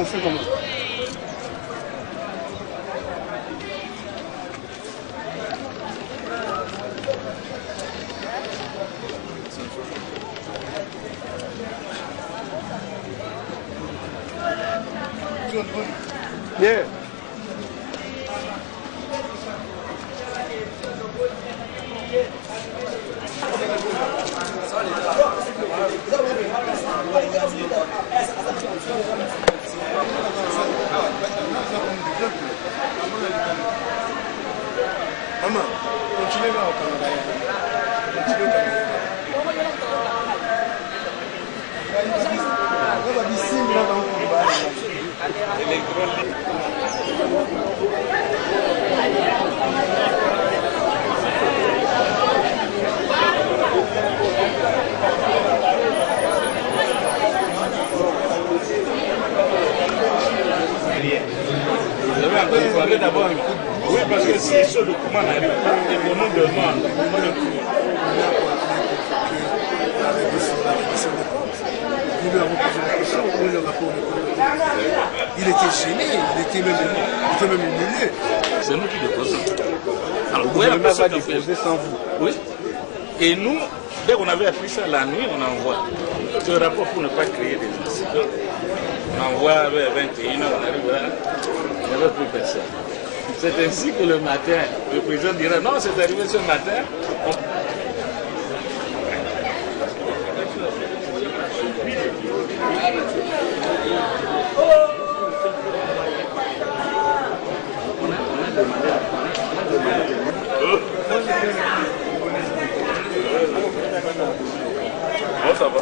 On fait comment? Yeah. Maman, continuez là au Canada. Continuez Il fallait d'abord un coup. Oui, parce que si ce document n'arrive pas, et qu'on nous demande, il était gêné, il était même humilié. C'est nous qui déposons. Alors, vous ne pouvez pas déposer sans vous. Oui. Et nous, dès qu'on avait appris ça la nuit, on envoie ce rapport pour ne pas créer des incidents. On envoie vers 21h, on arrive là, il n'y avait plus personne. C'est ainsi que le matin, le président dira non, c'est arrivé ce matin. Bon, ça va.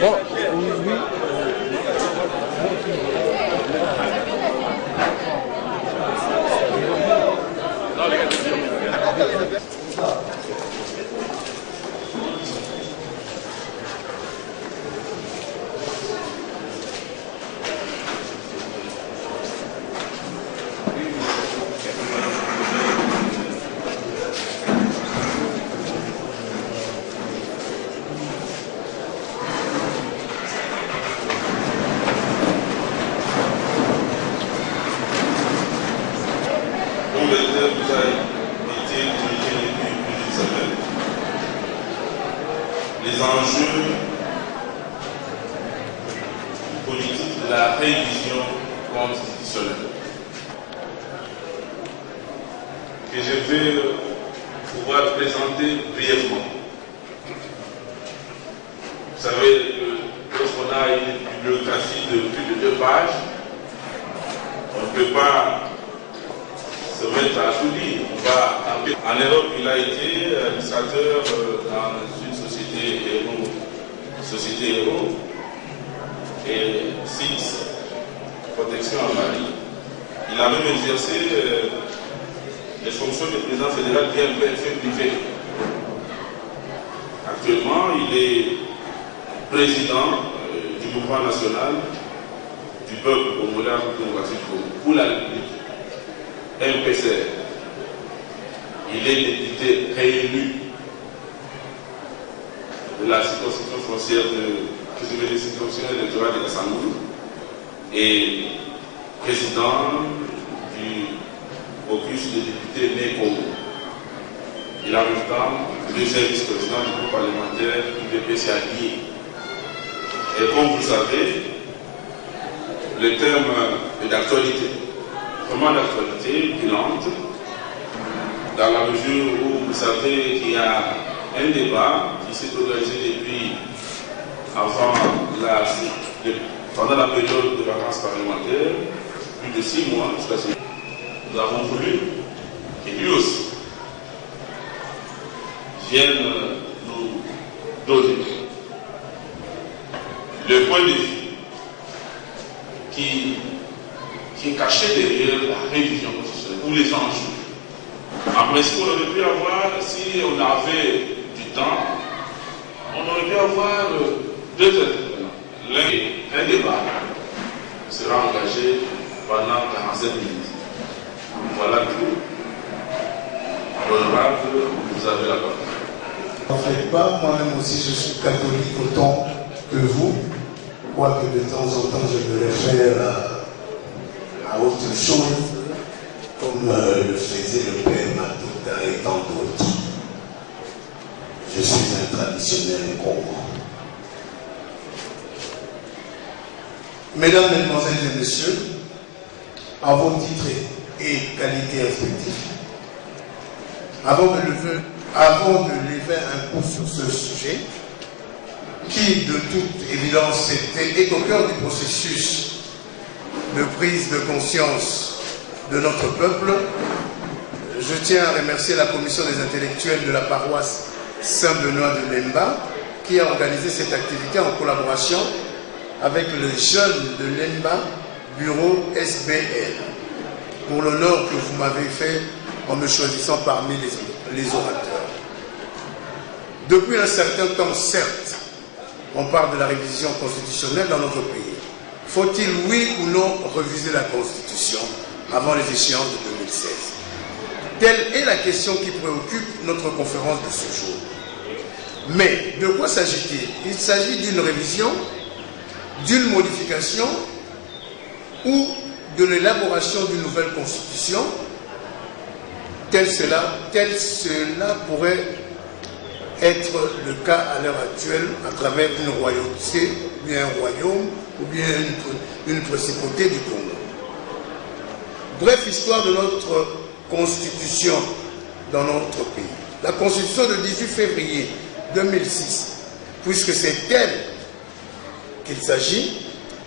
Bon, oui. Les enjeux politiques de la révision constitutionnelle que je vais pouvoir présenter brièvement. Vous savez, lorsqu'on a une bibliographie de plus de 2 pages, on ne peut pas se mettre à tout lire. En Europe, il a été administrateur dans une société héros et SIX, protection à Paris. Il a même exercé les fonctions de président fédéral via le PFM privé. Actuellement, il est président du mouvement national du peuple congolais pour la République, MPCR. Il est député réélu de la circonscription foncière de circonscription électorale de Kassangou et président du caucus des députés NECO. Il a en même temps deuxième vice-président du groupe parlementaire UDPC à Guy. Et comme vous le savez, le terme est d'actualité, vraiment d'actualité, brûlante, dans la mesure où vous savez qu'il y a un débat qui s'est organisé depuis avant la suite pendant la période de vacances parlementaires, plus de 6 mois, jusqu'à ce moment, nous avons voulu que lui aussi vienne nous donner le point de vue qui est caché derrière la révision constitutionnelle ou les enjeux. En principe, on aurait pu avoir, si on avait du temps, on aurait pu avoir 2 heures. Un débat sera engagé pendant 45 minutes. Voilà tout. L'honorable, vous avez la parole. En fait pas, moi-même aussi je suis catholique autant que vous, quoique de temps en temps je me réfère à autre chose, comme le faisait le père Matuta et tant d'autres. Je suis un traditionnel Congo. Mesdames, Mesdemoiselles et Messieurs, à vos titres et qualités respectifs, avant de lever un coup sur ce sujet, qui de toute évidence est au cœur du processus de prise de conscience de notre peuple, je tiens à remercier la commission des intellectuels de la paroisse Saint-Benoît de Lemba qui a organisé cette activité en collaboration avec les jeunes de Lemba, bureau SBL, pour l'honneur que vous m'avez fait en me choisissant parmi les orateurs. Depuis un certain temps, certes, on parle de la révision constitutionnelle dans notre pays. Faut-il, oui ou non, réviser la Constitution avant les échéances de 2016? Telle est la question qui préoccupe notre conférence de ce jour. Mais de quoi s'agit-il? Il s'agit d'une révision, d'une modification ou de l'élaboration d'une nouvelle constitution, tel cela pourrait être le cas à l'heure actuelle à travers une royauté, ou bien un royaume, ou bien une principauté du Congo. Bref, histoire de notre constitution dans notre pays. La constitution de 18 février 2006, puisque c'est elle qu'il s'agit,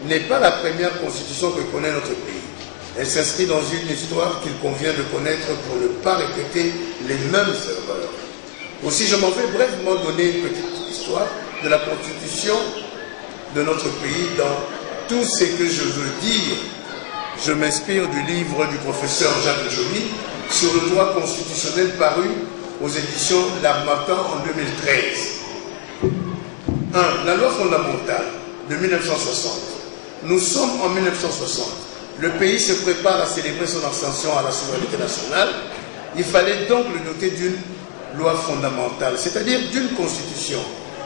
n'est pas la première constitution que connaît notre pays. Elle s'inscrit dans une histoire qu'il convient de connaître pour ne pas répéter les mêmes erreurs. Aussi, je m'en vais brièvement donner une petite histoire de la constitution de notre pays. Dans tout ce que je veux dire, je m'inspire du livre du professeur Jacques Joly sur le droit constitutionnel paru aux éditions L'Harmattan en 2013. 1. La loi fondamentale de 1960. Nous sommes en 1960. Le pays se prépare à célébrer son ascension à la souveraineté nationale. Il fallait donc le doter d'une loi fondamentale, c'est-à-dire d'une constitution,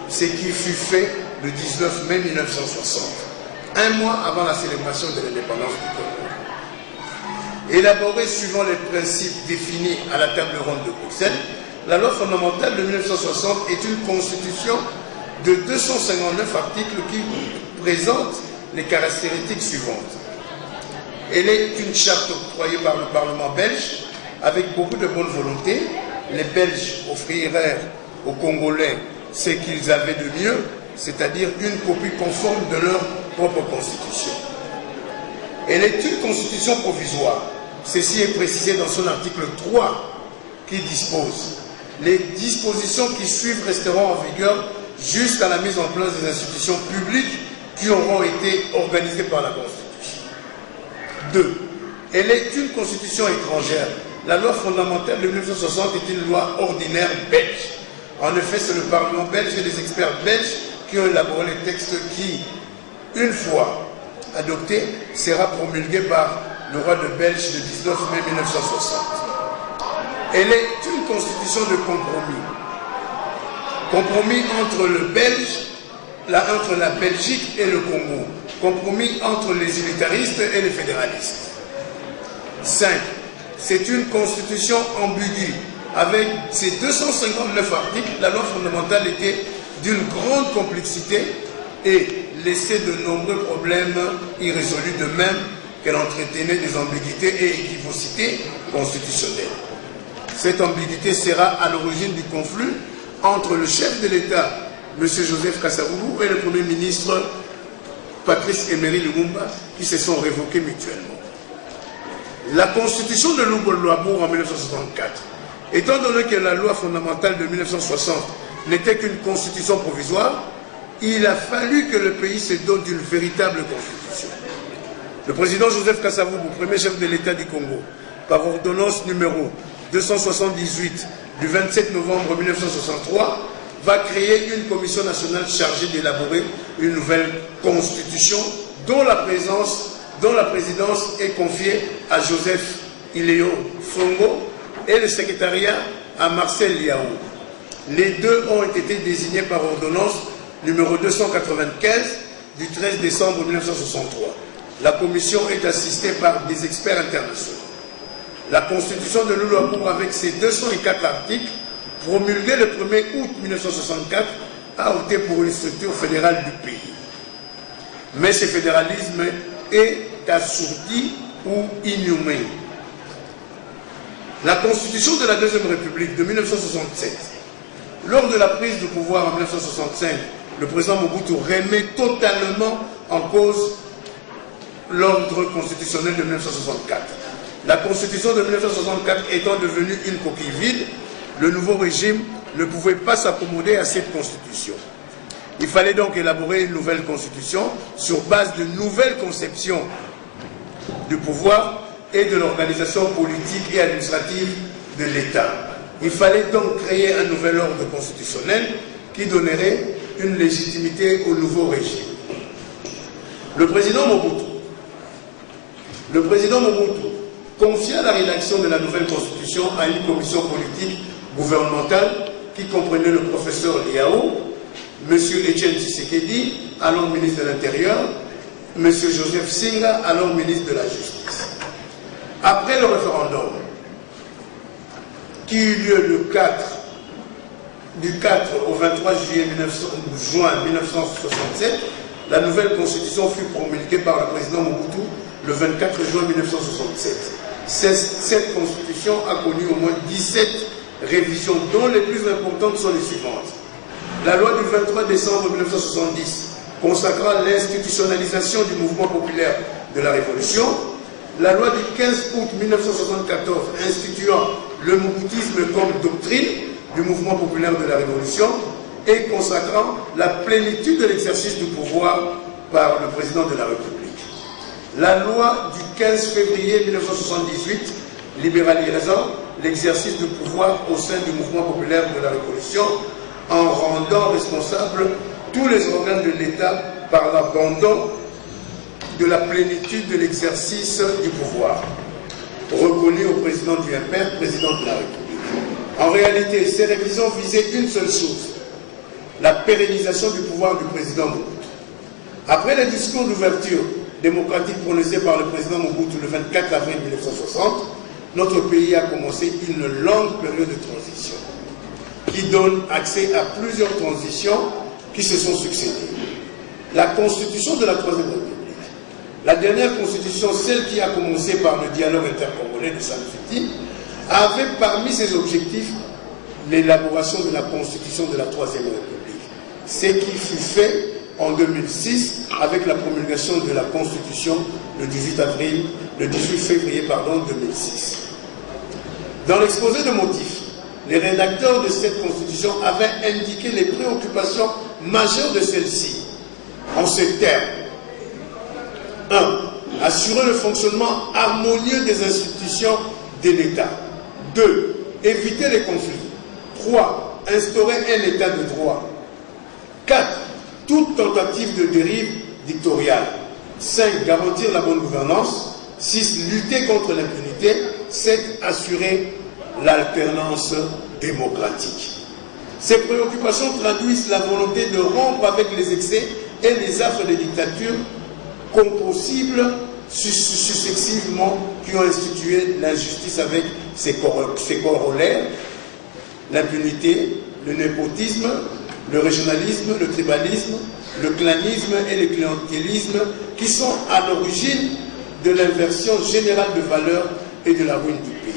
ce qui fut fait le 19 mai 1960, un mois avant la célébration de l'indépendance du Congo. Élaborée suivant les principes définis à la table ronde de Bruxelles, la loi fondamentale de 1960 est une constitution de 259 articles qui présente les caractéristiques suivantes. Elle est une charte octroyée par le Parlement belge avec beaucoup de bonne volonté. Les Belges offrirent aux Congolais ce qu'ils avaient de mieux, c'est-à-dire une copie conforme de leur propre constitution. Elle est une constitution provisoire. Ceci est précisé dans son article 3 qui dispose: les dispositions qui suivent resteront en vigueur jusqu'à la mise en place des institutions publiques qui auront été organisées par la Constitution. 2. Elle est une constitution étrangère. La loi fondamentale de 1960 est une loi ordinaire belge. En effet, c'est le Parlement belge et les experts belges qui ont élaboré les textes qui, une fois adopté, sera promulgué par le roi de Belge le 19 mai 1960. Elle est une constitution de compromis. Compromis entre le Belge, entre la Belgique et le Congo. Compromis entre les unitaristes et les fédéralistes. 5. C'est une constitution ambiguë. Avec ses 259 articles, la loi fondamentale était d'une grande complexité et laissait de nombreux problèmes irrésolus, de même qu'elle entretenait des ambiguïtés et équivocités constitutionnelles. Cette ambiguïté sera à l'origine du conflit entre le chef de l'État, M. Joseph Kasavubu, et le Premier ministre Patrice Emery Lumumba, qui se sont révoqués mutuellement. La constitution de Luabo en 1964, étant donné que la loi fondamentale de 1960 n'était qu'une constitution provisoire, il a fallu que le pays se dote d'une véritable constitution. Le président Joseph Kasavubu, premier chef de l'État du Congo, par ordonnance numéro 278 du 27 novembre 1963, va créer une commission nationale chargée d'élaborer une nouvelle constitution dont la présidence est confiée à Joseph Iléo Fongo et le secrétariat à Marcel Liao. Les deux ont été désignés par ordonnance numéro 295 du 13 décembre 1963. La commission est assistée par des experts internationaux. La constitution de Luabo, avec ses 204 articles, promulguée le 1er août 1964, a opté pour une structure fédérale du pays. Mais ce fédéralisme est assourdi ou inhumé. La constitution de la Deuxième République de 1967, lors de la prise de pouvoir en 1965, le président Mobutu remet totalement en cause l'ordre constitutionnel de 1964. La constitution de 1964 étant devenue une coquille vide, le nouveau régime ne pouvait pas s'accommoder à cette constitution. Il fallait donc élaborer une nouvelle constitution sur base de nouvelles conceptions du pouvoir et de l'organisation politique et administrative de l'État. Il fallait donc créer un nouvel ordre constitutionnel qui donnerait une légitimité au nouveau régime. Le président Mobutu confia la rédaction de la nouvelle constitution à une commission politique gouvernementale qui comprenait le professeur Liao, M. Etienne Tshisekedi, alors ministre de l'Intérieur, M. Joseph Singa, alors ministre de la Justice. Après le référendum, qui eut lieu du 4 au 23 juin 1967, la nouvelle constitution fut promulguée par le président Mobutu le 24 juin 1967. Cette constitution a connu au moins 17 révisions, dont les plus importantes sont les suivantes. La loi du 23 décembre 1970 consacra l'institutionnalisation du mouvement populaire de la Révolution. La loi du 15 août 1974 instituant le moubutisme comme doctrine du mouvement populaire de la Révolution et consacrant la plénitude de l'exercice du pouvoir par le président de la République. La loi du 15 février 1978 libéralisant l'exercice du pouvoir au sein du mouvement populaire de la Révolution en rendant responsables tous les organes de l'État par l'abandon de la plénitude de l'exercice du pouvoir, reconnu au président du MPR, président de la République. En réalité, ces révisions visaient une seule chose, la pérennisation du pouvoir du président Mobutu. Après le discours d'ouverture démocratique prononcé par le président Mobutu le 24 avril 1960, notre pays a commencé une longue période de transition qui donne accès à plusieurs transitions qui se sont succédées. La constitution de la Troisième République, la dernière constitution, celle qui a commencé par le dialogue intercongolais de Salfiti, avait parmi ses objectifs l'élaboration de la constitution de la Troisième République, ce qui fut fait en 2006 avec la promulgation de la constitution le 18 février 2006. Dans l'exposé de motifs, les rédacteurs de cette constitution avaient indiqué les préoccupations majeures de celle-ci en ces termes. 1. Assurer le fonctionnement harmonieux des institutions de l'État. 2. Éviter les conflits. 3. Instaurer un État de droit. 4. Toute tentative de dérive dictatoriale. 5. Garantir la bonne gouvernance. 6. Lutter contre l'impunité. 7. Assurer l'alternance démocratique. Ces préoccupations traduisent la volonté de rompre avec les excès et les affres de dictature compossibles successivement qui ont institué l'injustice avec ses corollaires, l'impunité, le népotisme, le régionalisme, le tribalisme, le clanisme et le clientélisme qui sont à l'origine de l'inversion générale de valeurs et de la ruine du pays.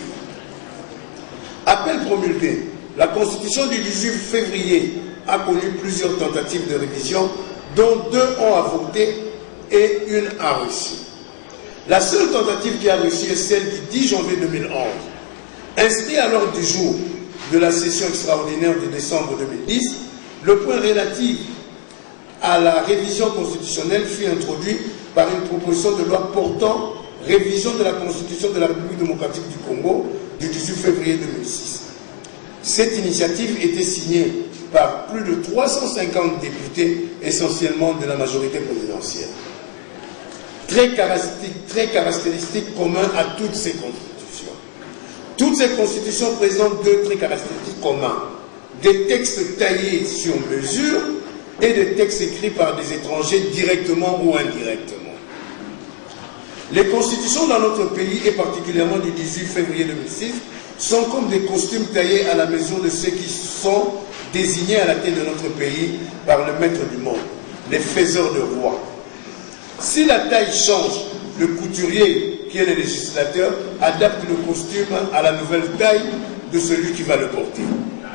Appel promulgué, la Constitution du 18 février a connu plusieurs tentatives de révision, dont 2 ont avorté et une a réussi. La seule tentative qui a réussi est celle du 10 janvier 2011. Inscrit à l'ordre du jour de la session extraordinaire de décembre 2010, le point relatif à la révision constitutionnelle fut introduit par une proposition de loi portant révision de la Constitution de la République démocratique du Congo du 18 février 2006. Cette initiative était signée par plus de 350 députés, essentiellement de la majorité présidentielle. Très caractéristique commun à toutes ces constitutions. Toutes ces constitutions présentent deux traits caractéristiques communs. Des textes taillés sur mesure et des textes écrits par des étrangers directement ou indirectement. Les constitutions dans notre pays, et particulièrement du 18 février 2006, sont comme des costumes taillés à la mesure de ceux qui sont désignés à la tête de notre pays par le maître du monde, les faiseurs de rois. Si la taille change, le couturier, qui est le législateur, adapte le costume à la nouvelle taille de celui qui va le porter.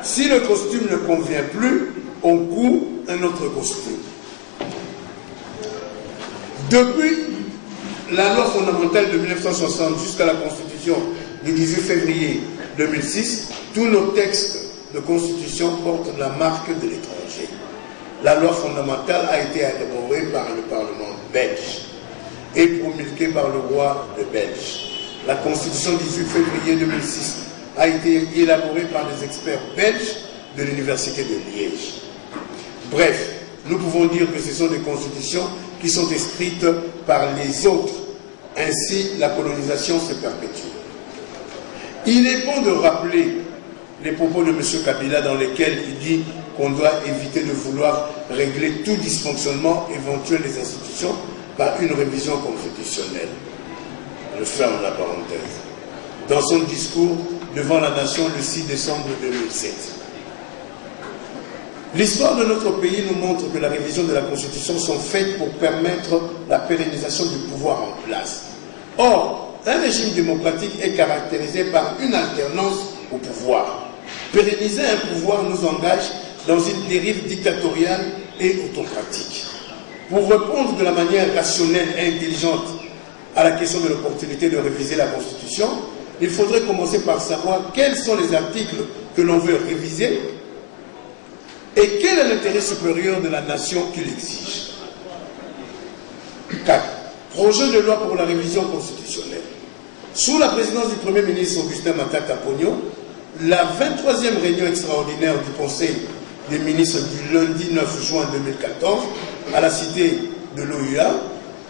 Si le costume ne convient plus, on coud un autre costume. Depuis la loi fondamentale de 1960 jusqu'à la Constitution du 18 février 2006, tous nos textes de Constitution portent la marque de l'étranger. La loi fondamentale a été élaborée par le Parlement belge et promulguée par le roi de Belge. La Constitution du 18 février 2006 a été élaborée par des experts belges de l'Université de Liège. Bref, nous pouvons dire que ce sont des constitutions qui sont écrites par les autres. Ainsi, la colonisation se perpétue. Il est bon de rappeler les propos de M. Kabila dans lesquels il dit qu'on doit éviter de vouloir régler tout dysfonctionnement éventuel des institutions par une révision constitutionnelle. Je ferme la parenthèse. Dans son discours devant la nation le 6 décembre 2007. L'histoire de notre pays nous montre que la révision de la Constitution sont faites pour permettre la pérennisation du pouvoir en place. Or, un régime démocratique est caractérisé par une alternance au pouvoir. Pérenniser un pouvoir nous engage dans une dérive dictatoriale et autocratique. Pour répondre de la manière rationnelle et intelligente à la question de l'opportunité de réviser la Constitution, il faudrait commencer par savoir quels sont les articles que l'on veut réviser et quel est l'intérêt supérieur de la nation qui l'exige. 4. Projet de loi pour la révision constitutionnelle. Sous la présidence du Premier ministre Augustin Matata Ponyo, la 23e réunion extraordinaire du Conseil des ministres du lundi 9 juin 2014 à la cité de l'OUA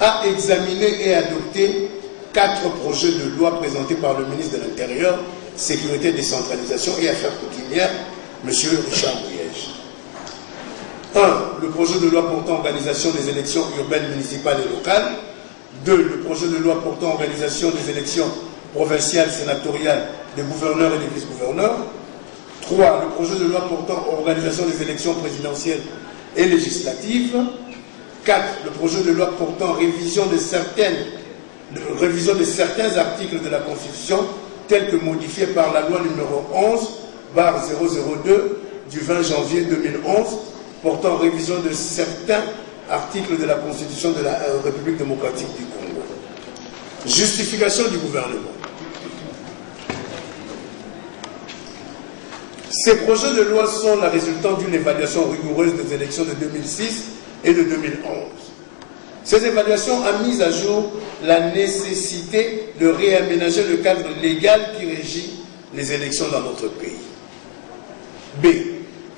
a examiné et adopté 4 projets de loi présentés par le ministre de l'Intérieur, Sécurité, Décentralisation et Affaires coutumières, M. Richard Bouyège. 1. Le projet de loi portant organisation des élections urbaines, municipales et locales. 2. Le projet de loi portant organisation des élections provinciales, sénatoriales, des gouverneurs et des vice-gouverneurs. 3. Le projet de loi portant organisation des élections présidentielles et législatives. 4. Le projet de loi portant révision de certains articles de la Constitution tels que modifiés par la loi numéro 11/002 du 20 janvier 2011 portant révision de certains articles de la Constitution de la République démocratique du Congo. Justification du gouvernement. Ces projets de loi sont la résultante d'une évaluation rigoureuse des élections de 2006 et de 2011. Ces évaluations ont mis à jour la nécessité de réaménager le cadre légal qui régit les élections dans notre pays. B.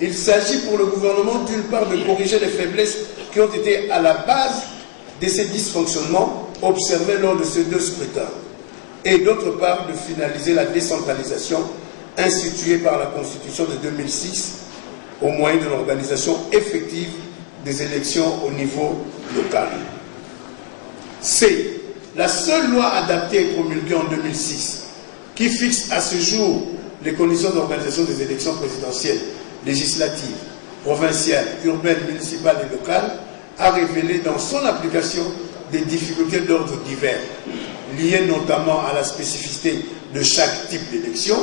Il s'agit pour le gouvernement d'une part de corriger les faiblesses qui ont été à la base de ces dysfonctionnements observés lors de ces 2 scrutins et d'autre part de finaliser la décentralisation instituée par la Constitution de 2006 au moyen de l'organisation effective des élections au niveau local. C. La seule loi adaptée et promulguée en 2006 qui fixe à ce jour les conditions d'organisation des élections présidentielles, législatives, provinciales, urbaines, municipales et locales a révélé dans son application des difficultés d'ordre divers, liées notamment à la spécificité de chaque type d'élection,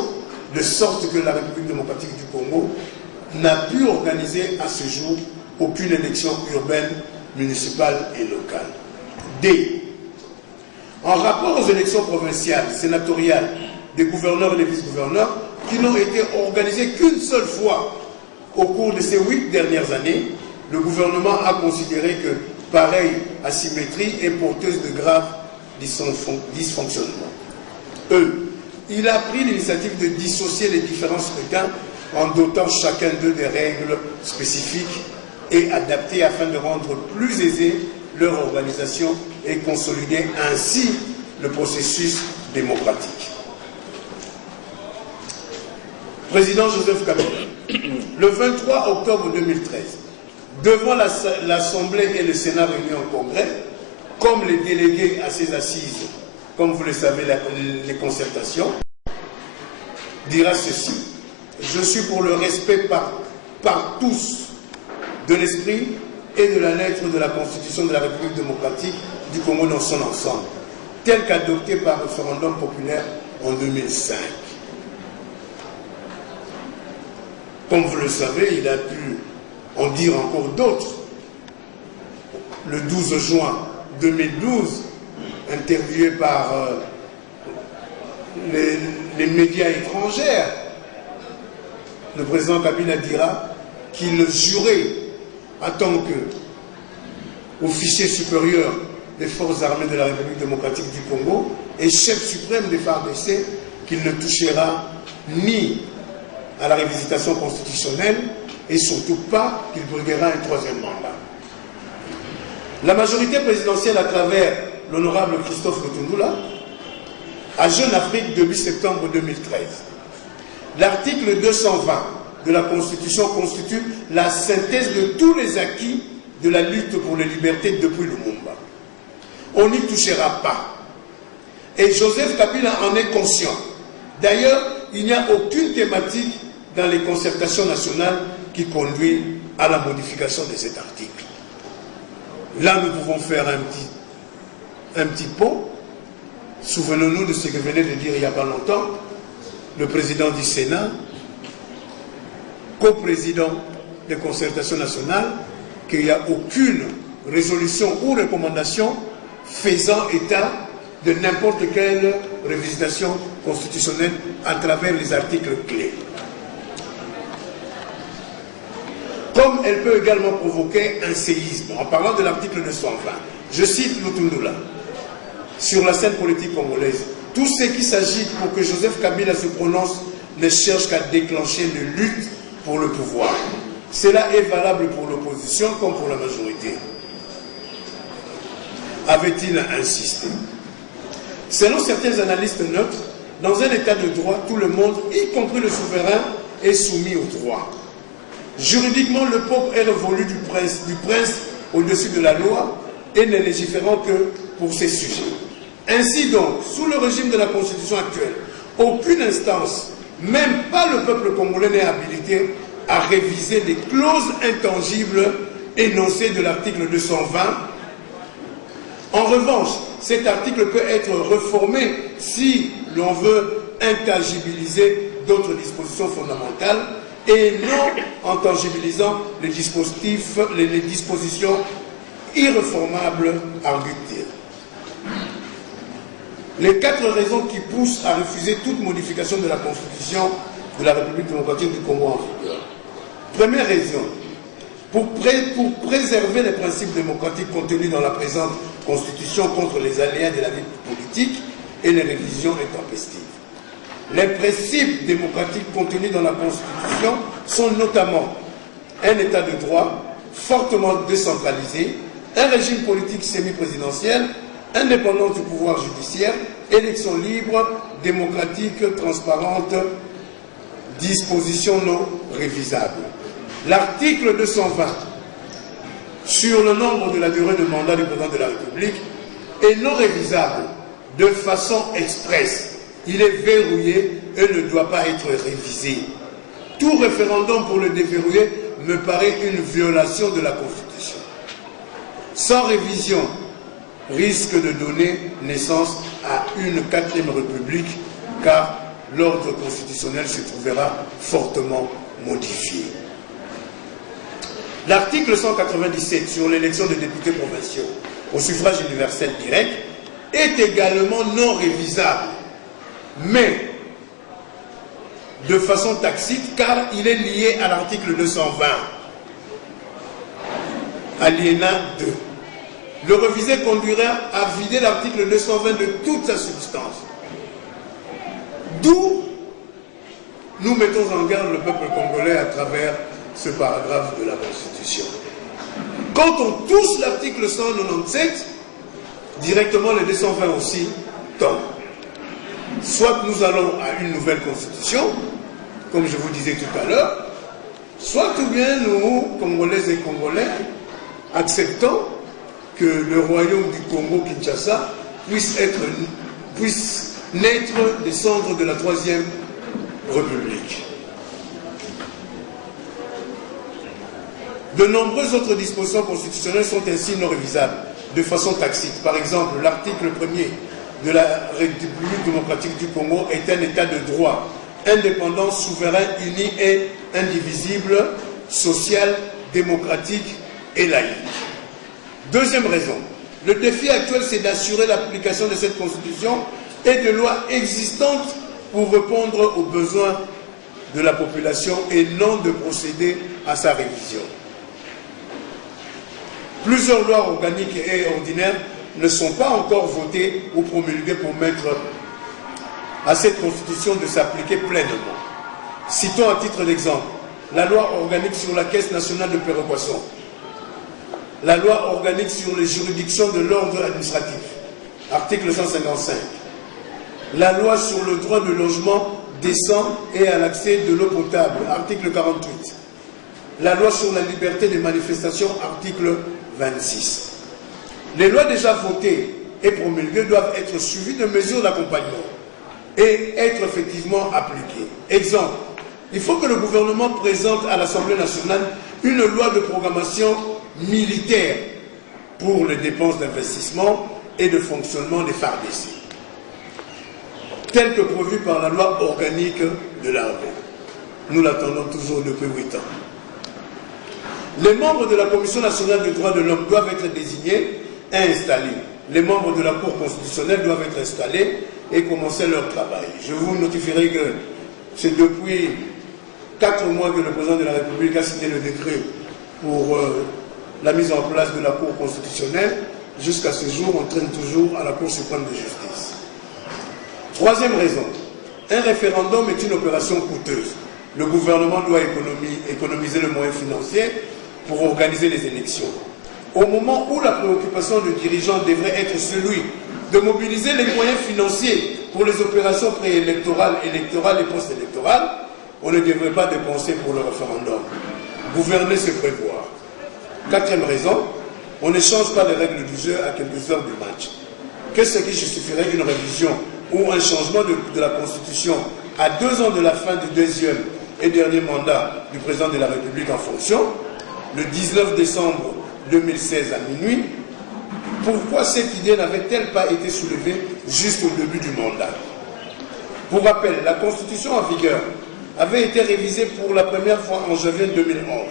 de sorte que la République démocratique du Congo n'a pu organiser à ce jour aucune élection urbaine, municipale et locale. D. En rapport aux élections provinciales, sénatoriales, des gouverneurs et des vice-gouverneurs, qui n'ont été organisées qu'une seule fois au cours de ces 8 dernières années, le gouvernement a considéré que pareille asymétrie est porteuse de graves dysfonctionnements. E. Il a pris l'initiative de dissocier les différents scrutins en dotant chacun d'eux des règles spécifiques et adaptées afin de rendre plus aisée leur organisation et consolider ainsi le processus démocratique. Président Joseph Kabila, le 23 octobre 2013, devant l'Assemblée et le Sénat réunis en Congrès, comme les délégués à ces assises, comme vous le savez, les concertations, dira ceci: je suis pour le respect par tous de l'esprit et de la lettre de la Constitution de la République démocratique du Congo dans son ensemble, tel qu'adopté par référendum populaire en 2005. Comme vous le savez, il a pu en dire encore d'autres. Le 12 juin 2012, interviewé par les médias étrangers, le président Kabila dira qu'il jurait en tant qu'officier supérieur des forces armées de la République démocratique du Congo et chef suprême des FARDC qu'il ne touchera ni à la révisitation constitutionnelle et surtout pas qu'il briguera un 3e mandat. La majorité présidentielle, à travers l'honorable Christophe Lutundula, a Jeune Afrique depuis septembre 2013. L'article 220 de la Constitution constitue la synthèse de tous les acquis de la lutte pour les libertés depuis Lumumba. On n'y touchera pas. Et Joseph Kabila en est conscient. D'ailleurs, il n'y a aucune thématique dans les concertations nationales qui conduit à la modification de cet article. Là, nous pouvons faire un petit pont. Souvenons-nous de ce que venait de dire il n'y a pas longtemps le président du Sénat, co-président des concertations nationales, qu'il n'y a aucune résolution ou recommandation faisant état de n'importe quelle révisitation constitutionnelle à travers les articles clés. Comme elle peut également provoquer un séisme. En parlant de l'article 220, je cite Lutundula, sur la scène politique congolaise, tout ce qui s'agite pour que Joseph Kabila se prononce ne cherche qu'à déclencher une lutte pour le pouvoir. Cela est valable pour l'opposition comme pour la majorité. Avait-il insisté? Selon certains analystes neutres, dans un état de droit, tout le monde, y compris le souverain, est soumis au droit. Juridiquement, le peuple est révolu du prince au-dessus de la loi et n'est légiférant que pour ces sujets. Ainsi donc, sous le régime de la Constitution actuelle, aucune instance, même pas le peuple congolais, n'est habilité à réviser les clauses intangibles énoncées de l'article 220. En revanche, cet article peut être réformé si l'on veut intangibiliser d'autres dispositions fondamentales et non en tangibilisant les dispositions irréformables, argue-t-il. Les 4 raisons qui poussent à refuser toute modification de la Constitution de la République démocratique du Congo en vigueur. Première raison, pour préserver les principes démocratiques contenus dans la présente Constitution contre les aléas de la vie politique et les révisions intempestives. Les principes démocratiques contenus dans la Constitution sont notamment un état de droit fortement décentralisé, un régime politique semi-présidentiel, indépendance du pouvoir judiciaire, élections libres, démocratiques, transparentes, dispositions non révisables. L'article 220 sur le nombre de la durée de mandat du président de la République est non révisable de façon expresse. Il est verrouillé et ne doit pas être révisé. Tout référendum pour le déverrouiller me paraît une violation de la Constitution. Sans révision, risque de donner naissance à une 4e République, car l'ordre constitutionnel se trouvera fortement modifié. L'article 197 sur l'élection des députés provinciaux au suffrage universel direct est également non révisable, mais de façon tacite, car il est lié à l'article 220, alinéa 2. Le révisé conduira à vider l'article 220 de toute sa substance. D'où nous mettons en garde le peuple congolais à travers ce paragraphe de la Constitution. Quand on touche l'article 197, directement le 220 aussi tombe. Soit nous allons à une nouvelle Constitution, comme je vous disais tout à l'heure, soit ou bien nous, Congolaises et Congolais, acceptons que le royaume du Congo-Kinshasa puisse naître des cendres de la Troisième République. De nombreuses autres dispositions constitutionnelles sont ainsi non révisables de façon tacite. Par exemple, l'article 1er de la République démocratique du Congo est un état de droit, indépendant, souverain, uni et indivisible, social, démocratique et laïque. Deuxième raison, le défi actuel, c'est d'assurer l'application de cette Constitution et de lois existantes pour répondre aux besoins de la population et non de procéder à sa révision. Plusieurs lois organiques et ordinaires ne sont pas encore votées ou promulguées pour mettre à cette Constitution de s'appliquer pleinement. Citons à titre d'exemple la loi organique sur la Caisse nationale de péréquation, la loi organique sur les juridictions de l'ordre administratif, article 155, la loi sur le droit de logement décent et à l'accès de l'eau potable, article 48, la loi sur la liberté des manifestations, article 26. Les lois déjà votées et promulguées doivent être suivies de mesures d'accompagnement et être effectivement appliquées. Exemple, il faut que le gouvernement présente à l'Assemblée nationale une loi de programmation militaire pour les dépenses d'investissement et de fonctionnement des FARDC, telle que prévue par la loi organique de l'armée. Nous l'attendons toujours depuis 8 ans. Les membres de la Commission nationale des droits de l'homme doivent être désignés et installés. Les membres de la Cour constitutionnelle doivent être installés et commencer leur travail. Je vous notifierai que c'est depuis 4 mois que le président de la République a signé le décret pour la mise en place de la Cour constitutionnelle. Jusqu'à ce jour, on traîne toujours à la Cour suprême de justice. Troisième raison, un référendum est une opération coûteuse. Le gouvernement doit économiser le moyen financier pour organiser les élections. Au moment où la préoccupation du dirigeant devrait être celui de mobiliser les moyens financiers pour les opérations préélectorales, électorales et post-électorales, on ne devrait pas dépenser pour le référendum. Gouverner, c'est prévoir. Quatrième raison, on ne change pas les règles du jeu à quelques heures du match. Qu'est-ce qui justifierait une révision ou un changement de la Constitution à 2 ans de la fin du deuxième et dernier mandat du président de la République en fonction, le 19 décembre 2016 à minuit? Pourquoi cette idée n'avait-elle pas été soulevée juste au début du mandat? Pour rappel, la Constitution en vigueur avait été révisée pour la première fois en janvier 2011,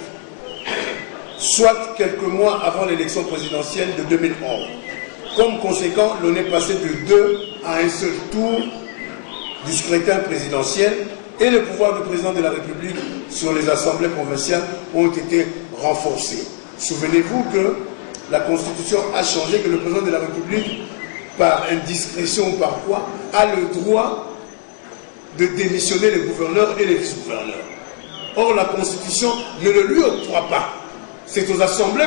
soit quelques mois avant l'élection présidentielle de 2011. Comme conséquent, l'on est passé de 2 à un seul tour du scrutin présidentiel et les pouvoirs du président de la République sur les assemblées provinciales ont été renforcés. Souvenez-vous que la Constitution a changé, que le président de la République, par indiscrétion ou par quoi, a le droit de démissionner les gouverneurs et les vice-gouverneurs. Or, la Constitution ne le lui octroie pas. C'est aux assemblées,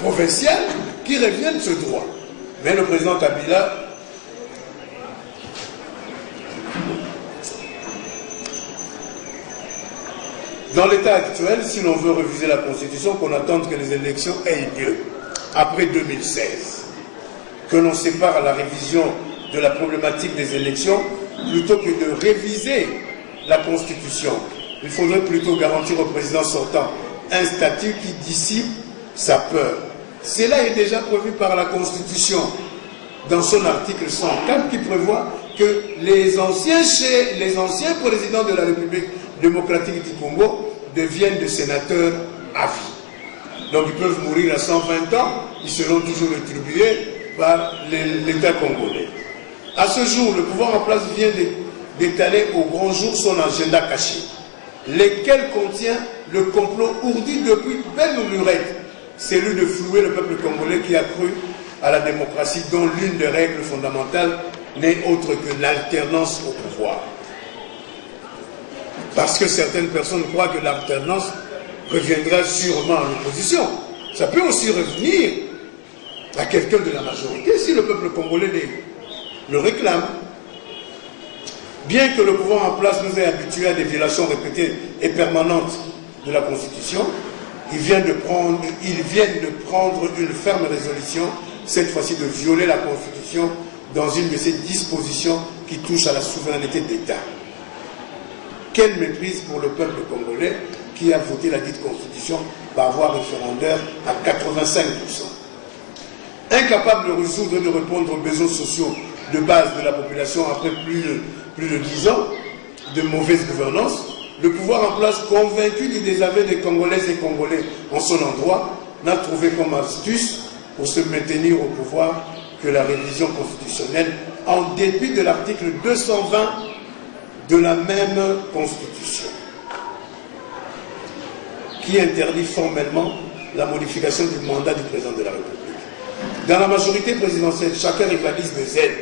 provinciales qui reviennent ce droit. Mais le président Kabila dans l'état actuel, si l'on veut réviser la Constitution, qu'on attende que les élections aient lieu après 2016, que l'on sépare la révision de la problématique des élections plutôt que de réviser la Constitution. Il faudrait plutôt garantir au président sortant un statut qui dissipe sa peur. Cela est déjà prévu par la Constitution dans son article 104 qui prévoit que les anciens présidents de la République démocratique du Congo deviennent des sénateurs à vie. Donc ils peuvent mourir à 120 ans, ils seront toujours rétribués par l'État congolais. À ce jour, le pouvoir en place vient d'étaler au grand jour son agenda caché, lequel contient le complot ourdi depuis belle lurette, celui de flouer le peuple congolais qui a cru à la démocratie dont l'une des règles fondamentales n'est autre que l'alternance au pouvoir. Parce que certaines personnes croient que l'alternance reviendra sûrement à l'opposition. Ça peut aussi revenir à quelqu'un de la majorité si le peuple congolais le réclame. Bien que le pouvoir en place nous ait habitués à des violations répétées et permanentes de la Constitution, ils viennent de prendre une ferme résolution, cette fois-ci de violer la Constitution dans une de ses dispositions qui touchent à la souveraineté de l'État. Quelle méprise pour le peuple congolais qui a voté la dite Constitution par voie référendaire à 85%. Incapable de résoudre et de répondre aux besoins sociaux de base de la population après plus de 10 ans de mauvaise gouvernance, le pouvoir en place, convaincu du désaveu des Congolaises et Congolais en son endroit, n'a trouvé comme astuce pour se maintenir au pouvoir que la révision constitutionnelle, en dépit de l'article 220 de la même Constitution, qui interdit formellement la modification du mandat du président de la République. Dans la majorité présidentielle, chacun rivalise de zèle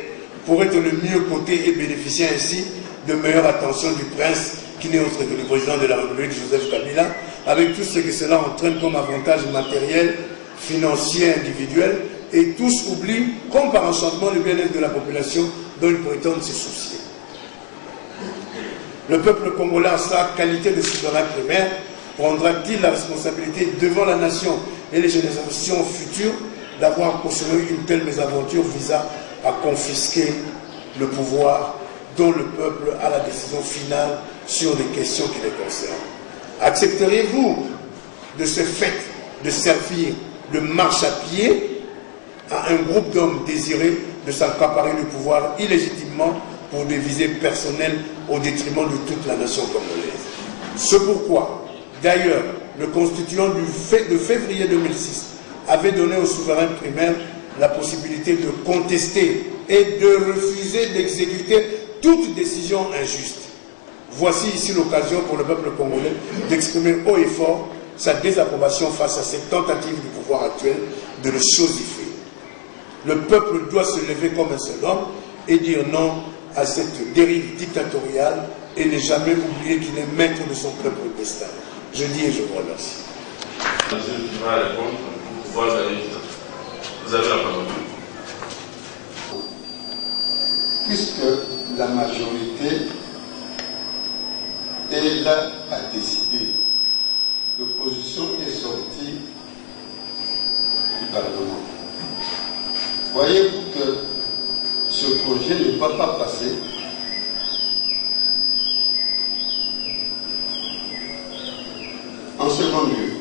pour être le mieux coté et bénéficier ainsi de meilleure attention du prince, qui n'est autre que le président de la République, Joseph Kabila, avec tout ce que cela entraîne comme avantage matériel, financier, individuel, et tous oublient, comme par enchantement, le bien-être de la population dont ils prétendent se soucier. Le peuple congolais, en sa qualité de souverain primaire, prendra-t-il la responsabilité devant la nation et les générations futures d'avoir cautionné une telle mésaventure visant à confisquer le pouvoir dont le peuple a la décision finale sur les questions qui les concernent? Accepteriez-vous de ce fait de servir de marche à pied à un groupe d'hommes désirés de s'accaparer le pouvoir illégitimement pour des visées personnelles au détriment de toute la nation congolaise? C'est pourquoi, d'ailleurs, le constituant de février 2006 avait donné aux souverains primaires la possibilité de contester et de refuser d'exécuter toute décision injuste. Voici ici l'occasion pour le peuple congolais d'exprimer haut et fort sa désapprobation face à cette tentative du pouvoir actuel de le chosifier. Le peuple doit se lever comme un seul homme et dire non à cette dérive dictatoriale et ne jamais oublier qu'il est maître de son propre destin. Je dis et je vous remercie. Je vais répondre. Vous avez la parole. Puisque la majorité est là à décider, l'opposition est sortie du Parlement. Voyez-vous que ce projet ne va pas passer en second lieu.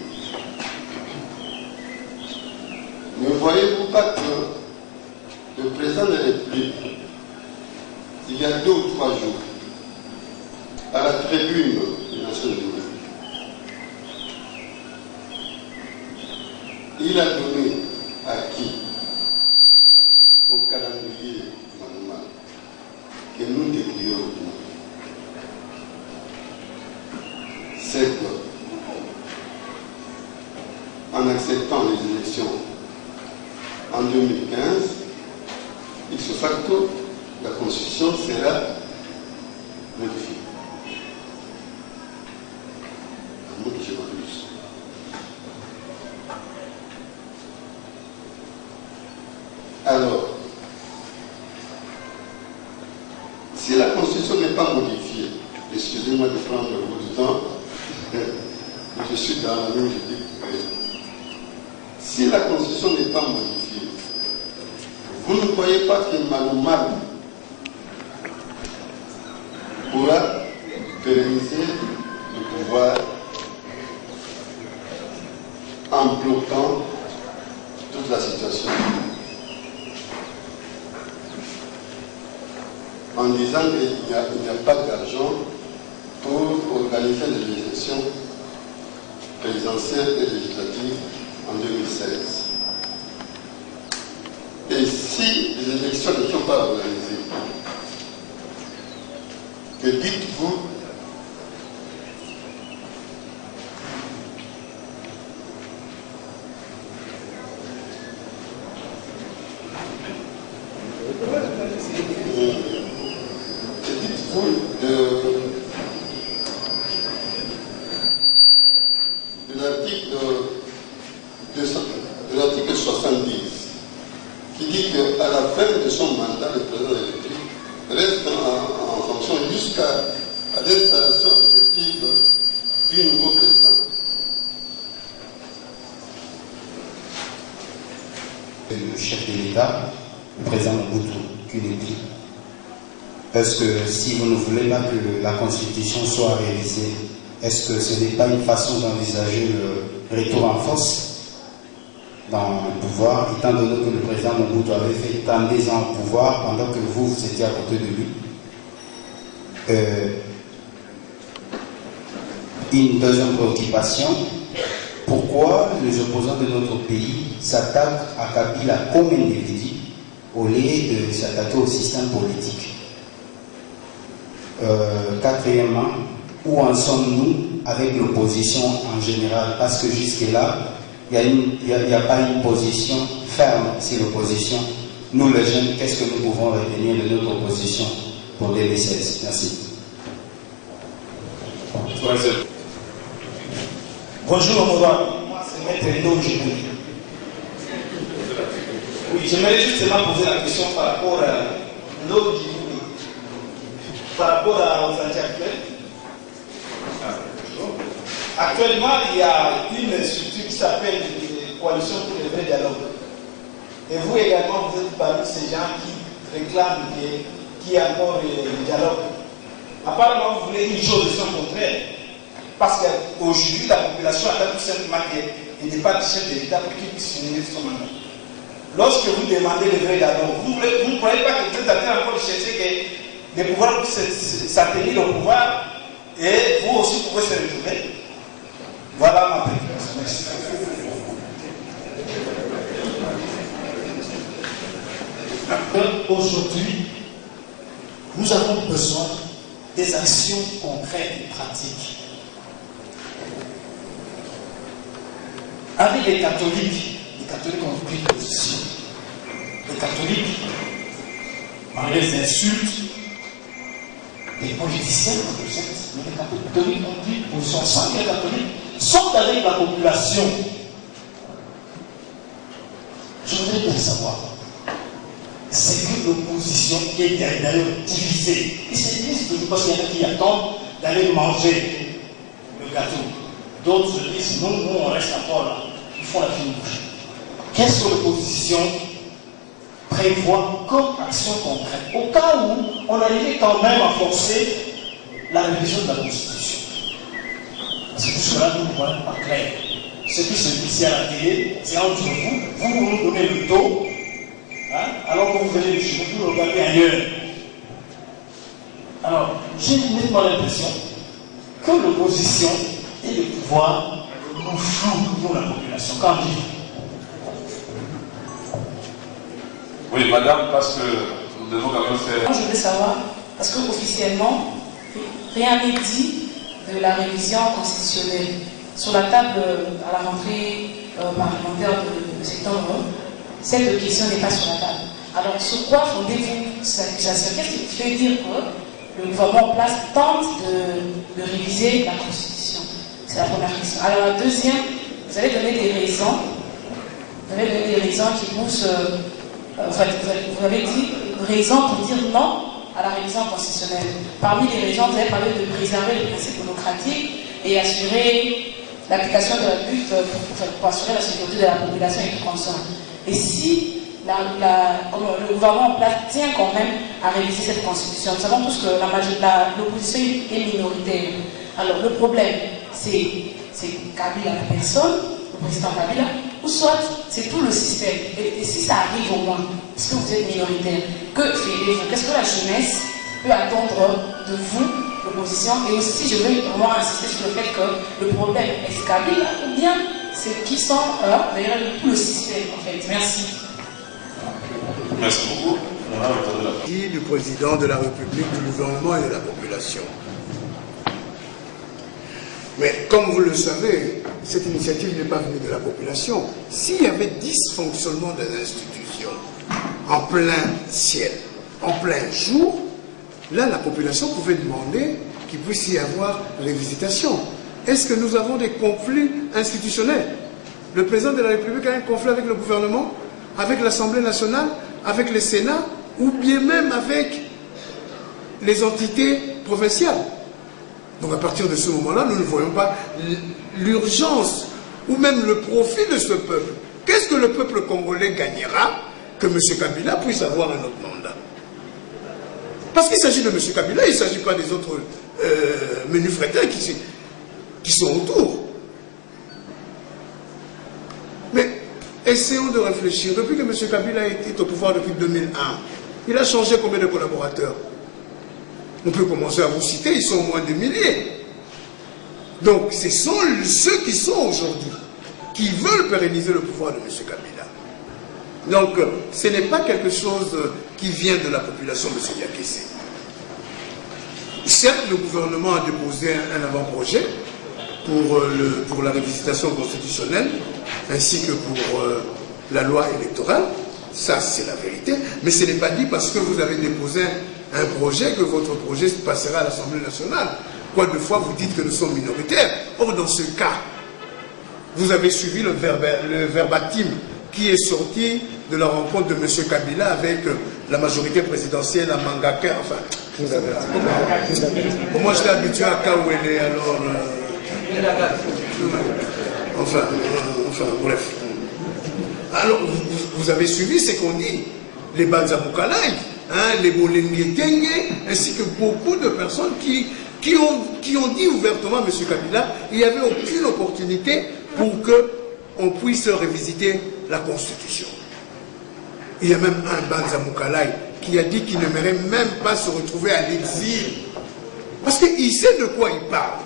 Ne voyez-vous pas que le président de la République, il y a 2 ou 3 jours, à la tribune des Nations Unies, il a donné à qui? Au calendrier normal que nous décrions en acceptant les élections en 2015, ipso facto, la Constitution sera modifiée. À moins que je m'abuse. Alors, si la Constitution n'est pas modifiée, excusez-moi de prendre beaucoup de temps, je suis dans la même idée. Si la Constitution n'est pas modifiée, vous ne croyez pas que Manoumar pourra pérenniser le pouvoir en bloquant toute la situation, en disant qu'il n'y a pas d'argent pour organiser les élections présidentielles et législatives en 2016. Et si les élections ne sont pas organisées, que dites-vous de l'article 70 qui dit qu'à la fin de son mandat, le président de la République reste en fonction jusqu'à l'installation effective du nouveau président. Le chef de l'État, le président Mobutu, qui le dit. Est-ce que si vous ne voulez pas que la Constitution soit révisée, est-ce que ce n'est pas une façon d'envisager le retour en force dans le pouvoir, étant donné que le président Mobutu avait fait tant des ans au pouvoir pendant que vous étiez à côté de lui? Une deuxième préoccupation, pourquoi les opposants de notre pays s'attaquent à Kabila comme individu au lieu de s'attaquer au système politique? Quatrièmement, où en sommes-nous avec l'opposition en général? Parce que jusque-là, il n'y a pas une position ferme sur l'opposition. Nous les jeunes, qu'est-ce que nous pouvons retenir de notre opposition pour 2016? Merci. Bonjour, moi c'est Maître Endo Djibouli. Oui, j'aimerais justement poser la question par rapport à l'eau Djibouli, par rapport aux années actuelles. Actuellement, il y a une structure qui s'appelle Coalition pour le vrai dialogue. Et vous également, vous êtes parmi ces gens qui réclament qu'il y ait encore le dialogue. Apparemment, vous voulez une chose de son contraire. Parce qu'aujourd'hui, la population attend tout simplement qu'il n'y ait pas de chef de l'État pour qu'il puisse finir son mandat. Lorsque vous demandez le vrai dialogue, vous ne croyez pas que vous êtes en train encore de chercher que les pouvoirs puissent s'atteindre au pouvoir et vous aussi pouvez se retrouver. Voilà ma préoccupation. Merci. Aujourd'hui, nous avons besoin des actions concrètes et pratiques. Avec les catholiques ont pris position. Les catholiques, malgré les insultes des politiciens, mais les catholiques ont pris position. Sans que les catholiques sont avec la population. Je voudrais bien savoir. C'est que l'opposition qui est d'ailleurs divisée. Ils se disent toujours parce qu'il y en a qui attendent d'aller manger le gâteau. D'autres se disent non, on reste encore là. Ils font la fine bouche. Qu'est-ce que l'opposition prévoit comme action concrète au cas où on arrivait quand même à forcer la révision de la Constitution? Parce que jusque-là, nous ne voyons pas clair. Ce qui se dit ici à la télé, c'est entre vous. Vous nous donnez le dos. Alors que vous venez de chez vous, vous regardez ailleurs. Alors, j'ai nettement l'impression que l'opposition et le pouvoir nous flouent, nous, la population. Qu'en dites-vous? Oui, madame, parce que nous devons quand même faire... Je voulais savoir, parce qu'officiellement, rien n'est dit de la révision constitutionnelle. Sur la table à la rentrée parlementaire de septembre, cette question n'est pas sur la table. Alors, sur quoi fondez-vous cette accusation? Qu'est-ce qui fait dire que le gouvernement en place tente de réviser la Constitution? C'est la première question. Alors, la deuxième, vous avez donné des raisons. Vous avez donné des raisons qui poussent... vous avez dit raisons pour dire non à la révision constitutionnelle. Parmi les raisons, vous avez parlé de préserver les principes démocratiques et assurer l'application de la lutte pour assurer la sécurité de la population et tout consort. Et si le gouvernement en place tient quand même à réviser cette constitution, nous savons tous que l'opposition est minoritaire. Alors le problème, c'est Kabila la personne, le président Kabila, ou soit c'est tout le système. Et si ça arrive au moins, parce que vous êtes minoritaire, que faites-vous? Qu'est-ce que la jeunesse peut attendre de vous, l'opposition? Et aussi, je veux vraiment insister sur le fait que le problème est Kabila ou bien C'est qui sont derrière tout le système, en fait. Merci. Merci beaucoup. Du président de la République, du gouvernement et de la population. Mais comme vous le savez, cette initiative n'est pas venue de la population. S'il y avait dysfonctionnement des institutions en plein ciel, en plein jour, là la population pouvait demander qu'il puisse y avoir révisitation. Est-ce que nous avons des conflits institutionnels? Le président de la République a un conflit avec le gouvernement, avec l'Assemblée nationale, avec le Sénat, ou bien même avec les entités provinciales. Donc à partir de ce moment-là, nous ne voyons pas l'urgence ou même le profit de ce peuple. Qu'est-ce que le peuple congolais gagnera que M. Kabila puisse avoir un autre mandat? Parce qu'il s'agit de M. Kabila, il ne s'agit pas des autres menus frétins qui sont autour. Mais essayons de réfléchir. Depuis que M. Kabila est au pouvoir depuis 2001, il a changé combien de collaborateurs? On peut commencer à vous citer, ils sont au moins des milliers. Donc, ce sont ceux qui sont aujourd'hui, qui veulent pérenniser le pouvoir de M. Kabila. Donc, ce n'est pas quelque chose qui vient de la population, M. Yakessé. Certes, le gouvernement a déposé un avant-projet pour la révisitation constitutionnelle, ainsi que pour la loi électorale. Ça, c'est la vérité. Mais ce n'est pas dit parce que vous avez déposé un projet que votre projet passera à l'Assemblée nationale. Quoi de fois, vous dites que nous sommes minoritaires. Or, dans ce cas, vous avez suivi le verbatim qui est sorti de la rencontre de M. Kabila avec la majorité présidentielle à Mangaka. Enfin, vous avez... Moi, j'étais habitué à Kawele, alors... Enfin, bref. Alors, vous avez suivi ce qu'on dit. Les Banzamoukalai, les Bolengue, ainsi que beaucoup de personnes qui ont dit ouvertement à M. Kabila, il n'y avait aucune opportunité pour qu'on puisse revisiter la Constitution. Il y a même un Banzamoukalai qui a dit qu'il n'aimerait même pas se retrouver à l'exil. Parce qu'il sait de quoi il parle.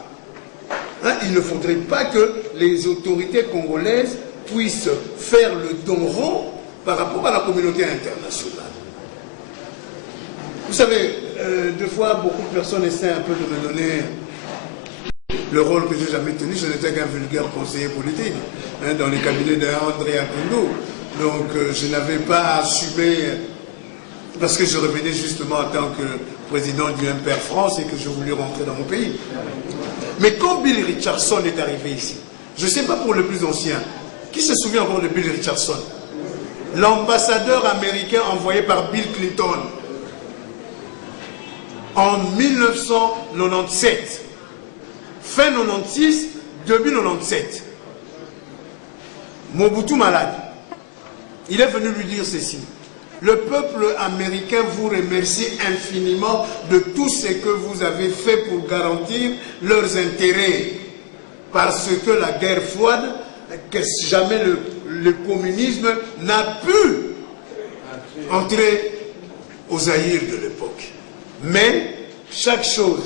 Il ne faudrait pas que les autorités congolaises puissent faire le don rond par rapport à la communauté internationale. Vous savez, deux fois, beaucoup de personnes essaient un peu de me donner le rôle que je n'ai jamais tenu. Je n'étais qu'un vulgaire conseiller politique dans les cabinets d'André Akondo. Donc, je n'avais pas assumé, parce que je revenais justement en tant que président du MPR France et que je voulais rentrer dans mon pays. Mais quand Bill Richardson est arrivé ici, je ne sais pas pour les plus anciens, qui se souvient encore de Bill Richardson? L'ambassadeur américain envoyé par Bill Clinton en 1997, fin 96, début 97. Mobutu malade. Il est venu lui dire ceci: le peuple américain vous remercie infiniment de tout ce que vous avez fait pour garantir leurs intérêts, parce que la guerre froide, que jamais le communisme n'a pu entrer au Zaïre de l'époque. Mais chaque chose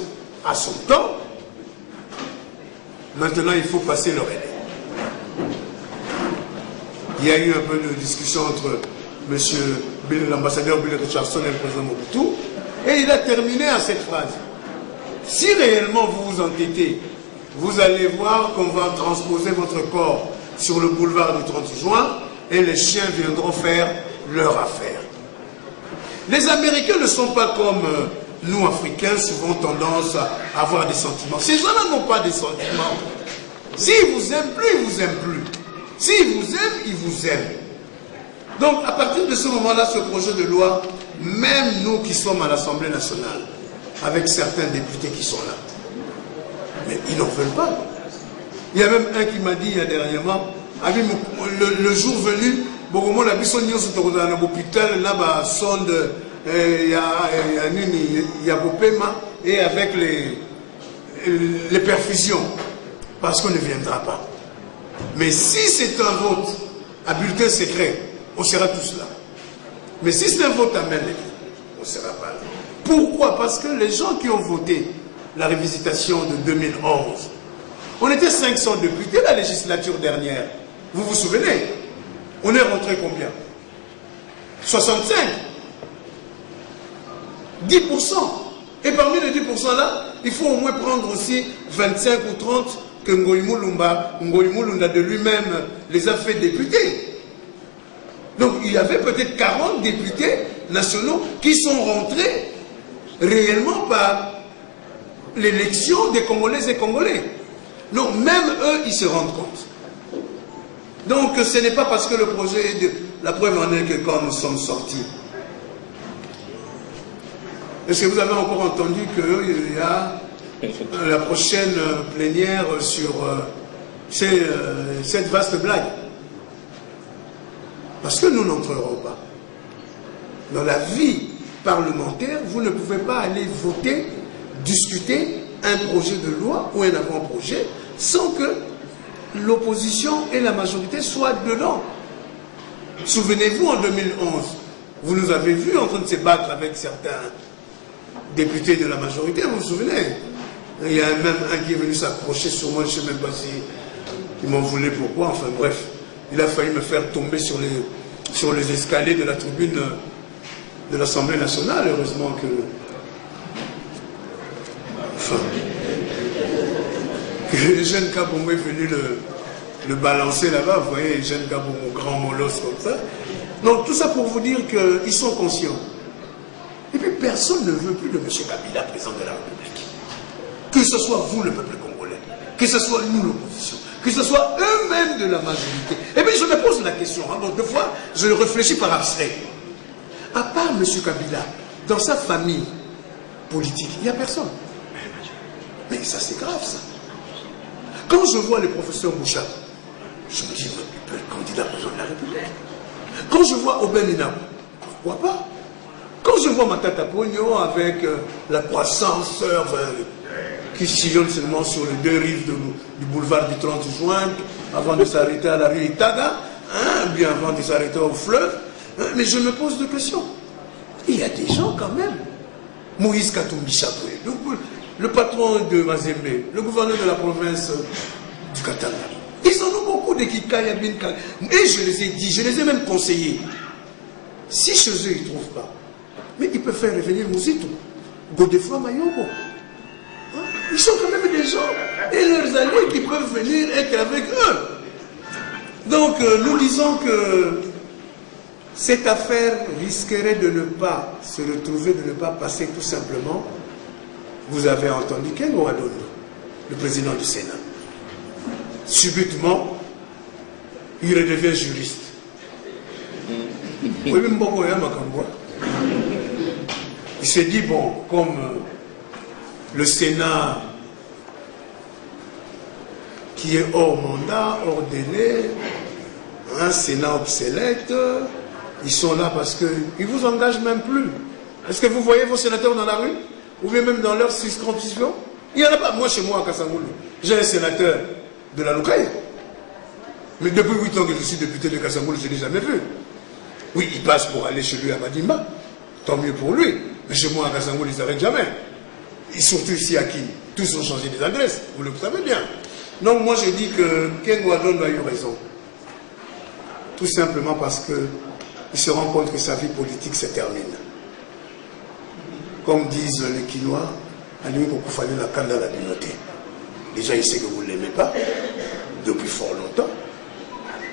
a son temps. Maintenant, il faut passer le relais. Il y a eu un peu de discussion entre l'ambassadeur Bill Richardson et le président Mobutu, et il a terminé à cette phrase: si réellement vous vous entêtez, vous allez voir qu'on va transposer votre corps sur le boulevard du 30 juin et les chiens viendront faire leur affaire. Les Américains ne sont pas comme nous, Africains, souvent tendance à avoir des sentiments. Ces gens-là n'ont pas des sentiments. S'ils vous aiment plus, ils vous aiment plus. S'ils vous aiment, ils vous aiment. Donc, à partir de ce moment-là, ce projet de loi, même nous qui sommes à l'Assemblée nationale, avec certains députés qui sont là, mais ils n'en veulent pas. Il y a même un qui m'a dit dernièrement, le jour venu, beaucoup la bison dans l'hôpital, là-bas, sonde, il y a Bopema, et avec les perfusions, parce qu'on ne viendra pas. Mais si c'est un vote à bulletin secret, on sera tous là. Mais si c'est un vote à main levée, on ne sera pas là. Pourquoi? Parce que les gens qui ont voté la révisitation de 2011 On était 500 députés la législature dernière. Vous vous souvenez? On est rentré combien? 65. 10%. Et parmi les 10% là, il faut au moins prendre aussi 25 ou 30 que Ngoï Moulumba de lui-même les a fait députés. Donc il y avait peut-être 40 députés nationaux qui sont rentrés réellement par l'élection des Congolaises et Congolais. Donc même eux, ils se rendent compte. Donc ce n'est pas parce que le projet de la preuve en est que quand nous sommes sortis. Est-ce que vous avez encore entendu qu'il y a la prochaine plénière sur cette vaste blague? Parce que nous n'entrerons pas. Dans la vie parlementaire, vous ne pouvez pas aller voter, discuter un projet de loi ou un avant-projet sans que l'opposition et la majorité soient dedans. Souvenez-vous, en 2011, vous nous avez vus en train de se battre avec certains députés de la majorité, vous vous souvenez? Il y a même un qui est venu s'approcher sur moi, je ne sais même pas si il m'en voulait pourquoi, enfin bref. Il a failli me faire tomber sur les escaliers de la tribune de l'Assemblée nationale, heureusement que... Enfin... Le jeune Kabongo est venu le balancer là-bas, vous voyez, le jeune Kabongo, grand molosse comme ça. Donc tout ça pour vous dire qu'ils sont conscients. Et puis personne ne veut plus de M. Kabila, président de la République. Que ce soit vous, le peuple congolais, que ce soit nous, l'opposition, que ce soit eux-mêmes de la majorité. Et puis je me pose la question, hein, donc deux fois, je réfléchis par abstrait. À part M. Kabila, dans sa famille politique, il n'y a personne. Mais ça, c'est grave, ça. Quand je vois le professeur Boucha, je me dis, il peut être candidat président de la République. Quand je vois Aubin Minam, pourquoi pas? Quand je vois Matata Pogno avec la croissance qui sillonne seulement sur les deux rives du boulevard du 30 juin, avant de s'arrêter à la rue Itaga, hein, bien avant de s'arrêter au fleuve, hein, mais je me pose des questions. Il y a des gens quand même. Moïse Katumbi Chapoué, le patron de Mazembe, le gouverneur de la province du Katanga. Ils en ont beaucoup de Kikaya Binka. Et je les ai dit, je les ai même conseillés. Si chez eux, ils ne trouvent pas, mais ils peuvent faire revenir Mouzitou, Godefroy Mayombo. Hein? Ils sont quand même des gens et leurs alliés qui peuvent venir être avec eux. Donc, nous disons que cette affaire risquerait de ne pas se retrouver, de ne pas passer tout simplement. Vous avez entendu Kengo Adondo, le président du Sénat. Subitement, il redevient juriste. Il s'est dit, bon, comme le Sénat qui est hors mandat, hors délai, un Sénat obsolète, ils sont là parce qu'ils ne vous engagent même plus. Est-ce que vous voyez vos sénateurs dans la rue? Ou bien même dans leur circonscription? Il n'y en a pas. Moi, chez moi, à Kassamoulou, j'ai un sénateur de la Loukaï. Mais depuis 8 ans que je suis député de Kassamoulou, je ne l'ai jamais vu. Oui, il passe pour aller chez lui à Madimba. Tant mieux pour lui. Mais chez moi, à Kassamoulou, ils ne s'arrêtent jamais. Et surtout ici à Kim. Tous ont changé des adresses. Vous le savez bien. Donc, moi, je dis que Ken Wadon a eu raison. Tout simplement parce qu'il se rend compte que sa vie politique se termine. Comme disent les Quinois, il fallait la canne dans la communauté. Déjà, il sait que vous ne l'aimez pas, depuis fort longtemps.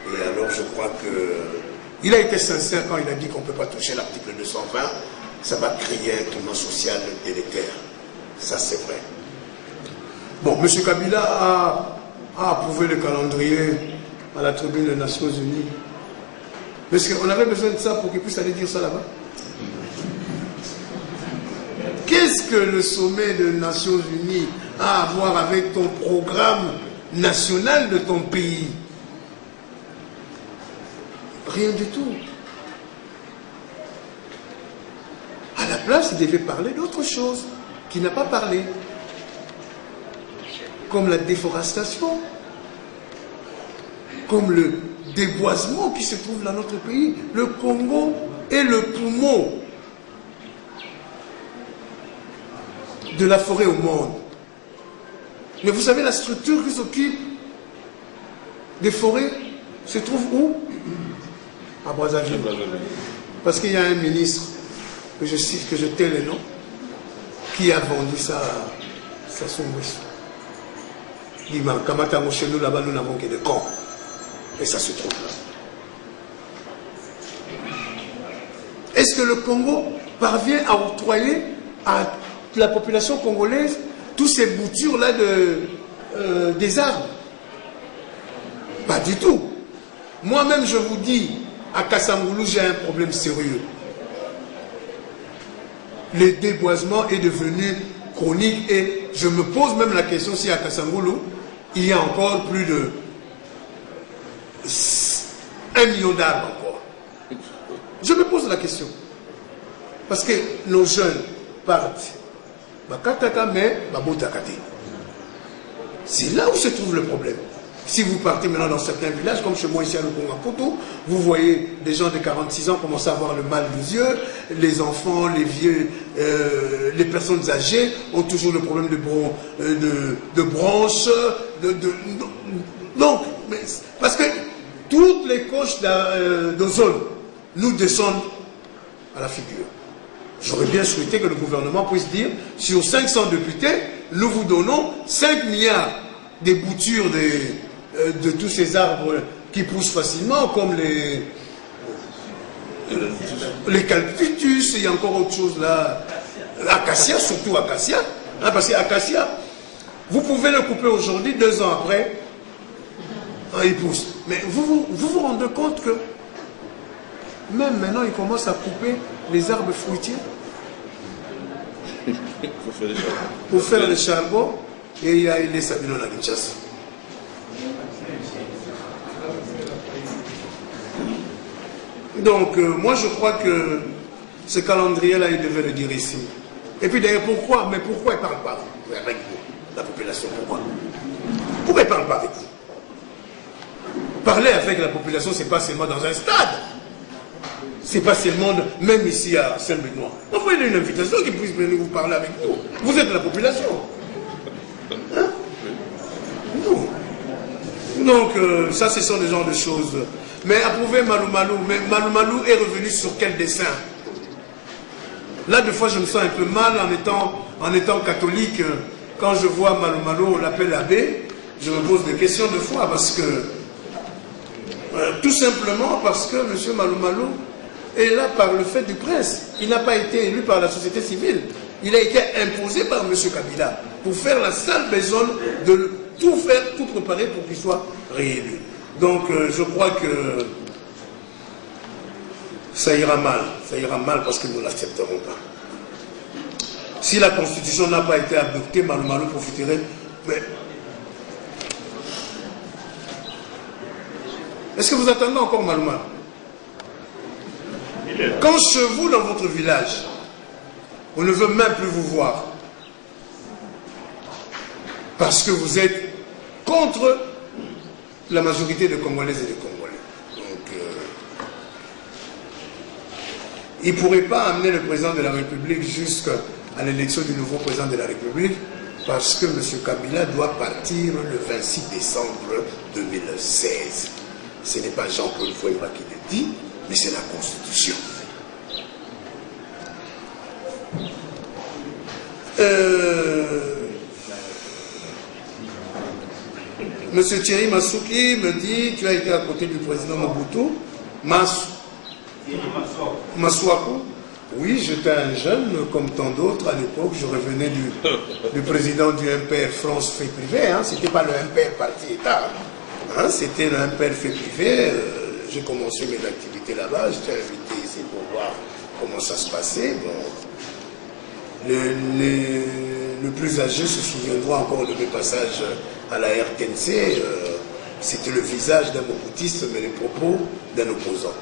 Et alors, je crois que... Il a été sincère quand il a dit qu'on ne peut pas toucher l'article 220. Ça va créer un climat social délétère. Ça, c'est vrai. Bon, M. Kabila a approuvé le calendrier à la tribune des Nations Unies. Mais on avait besoin de ça pour qu'il puisse aller dire ça là-bas. Qu'est-ce que le sommet des Nations Unies a à voir avec ton programme national de ton pays? Rien du tout. À la place, il devait parler d'autre chose qu'il n'a pas parlé. Comme la déforestation, comme le déboisement qui se trouve dans notre pays. Le Congo est le poumon de la forêt au monde. Mais vous savez, la structure qui s'occupe des forêts se trouve où? À Brazzaville. Parce qu'il y a un ministre, que je cite, que je tais le nom, qui a vendu ça à son boisson. Il dit, Kamatango, chez nous, là-bas, nous n'avons que des camps. Et ça se trouve là. Est-ce que le Congo parvient à octroyer à la population congolaise tous ces boutures-là des arbres? Pas du tout. Moi-même, je vous dis, à Kassangoulou, j'ai un problème sérieux. Le déboisement est devenu chronique et je me pose même la question si à Kassangoulou, il y a encore plus de 1 million d'arbres encore. Je me pose la question. Parce que nos jeunes partent. C'est là où se trouve le problème. Si vous partez maintenant dans certains villages, comme chez moi ici à Lukongapoto, vous voyez des gens de 46 ans commencer à avoir le mal des yeux, les enfants, les vieux, les personnes âgées ont toujours le problème de bronches, donc, parce que toutes les couches d'ozone nous descendent à la figure. J'aurais bien souhaité que le gouvernement puisse dire, sur 500 députés, nous vous donnons 5 milliards des boutures de tous ces arbres qui poussent facilement, comme les calpitus, il y a encore autre chose là, l'acacia, surtout acacia, hein, parce que acacia, vous pouvez le couper aujourd'hui, 2 ans après, hein, il pousse. Mais vous vous rendez compte que même maintenant, il commence à couper les arbres fruitiers pour faire le charbon, et il y a les Sabino la Kinshasa. Donc, moi je crois que ce calendrier-là, il devait le dire ici. Et puis d'ailleurs, pourquoi? Mais pourquoi il ne parle pas avec vous, la population? Pourquoi? Pourquoi il ne parle pas avec vous? Parler avec la population, ce n'est pas seulement dans un stade. C'est pas seulement, même ici à Saint-Benoît. Envoyez une invitation qui puisse venir vous parler avec nous. Vous êtes la population. Hein? Non. Donc, ça, ce sont des genres de choses. Mais approuver Malou Malou, mais Malou Malou est revenu sur quel dessin? Là, des fois, je me sens un peu mal en étant catholique. Quand je vois Malou Malou, on l'appelle l'abbé, je me pose des questions de foi parce que, tout simplement parce que M. Malou Malou est là par le fait du prince. Il n'a pas été élu par la société civile. Il a été imposé par M. Kabila pour faire la sale besogne de tout faire, tout préparer pour qu'il soit réélu. Donc je crois que ça ira mal parce que nous ne l'accepterons pas. Si la constitution n'a pas été adoptée, Malou Malou profiterait. Mais est-ce que vous attendez encore Malou Malou? Quand chez vous, dans votre village, on ne veut même plus vous voir parce que vous êtes contre la majorité des Congolaises et des Congolais. Donc, il ne pourrait pas amener le président de la République jusqu'à l'élection du nouveau président de la République parce que M. Kabila doit partir le 26 décembre 2016. Ce n'est pas Jean-Claude Fouemba qui le dit, mais c'est la Constitution. Monsieur Thierry Massouki me dit, tu as été à côté du président Mobutu, Massouakou. Oui, j'étais un jeune, comme tant d'autres à l'époque, je revenais du président du MPR France fait privé, hein. C'était pas le MPR parti État, hein. C'était le MPR fait privé. J'ai commencé mes activités là-bas, j'étais invité ici pour voir comment ça se passait. Bon, le plus âgé se souviendra encore de mes passages à la RTNC. C'était le visage d'un mobutiste, mais les propos d'un opposant.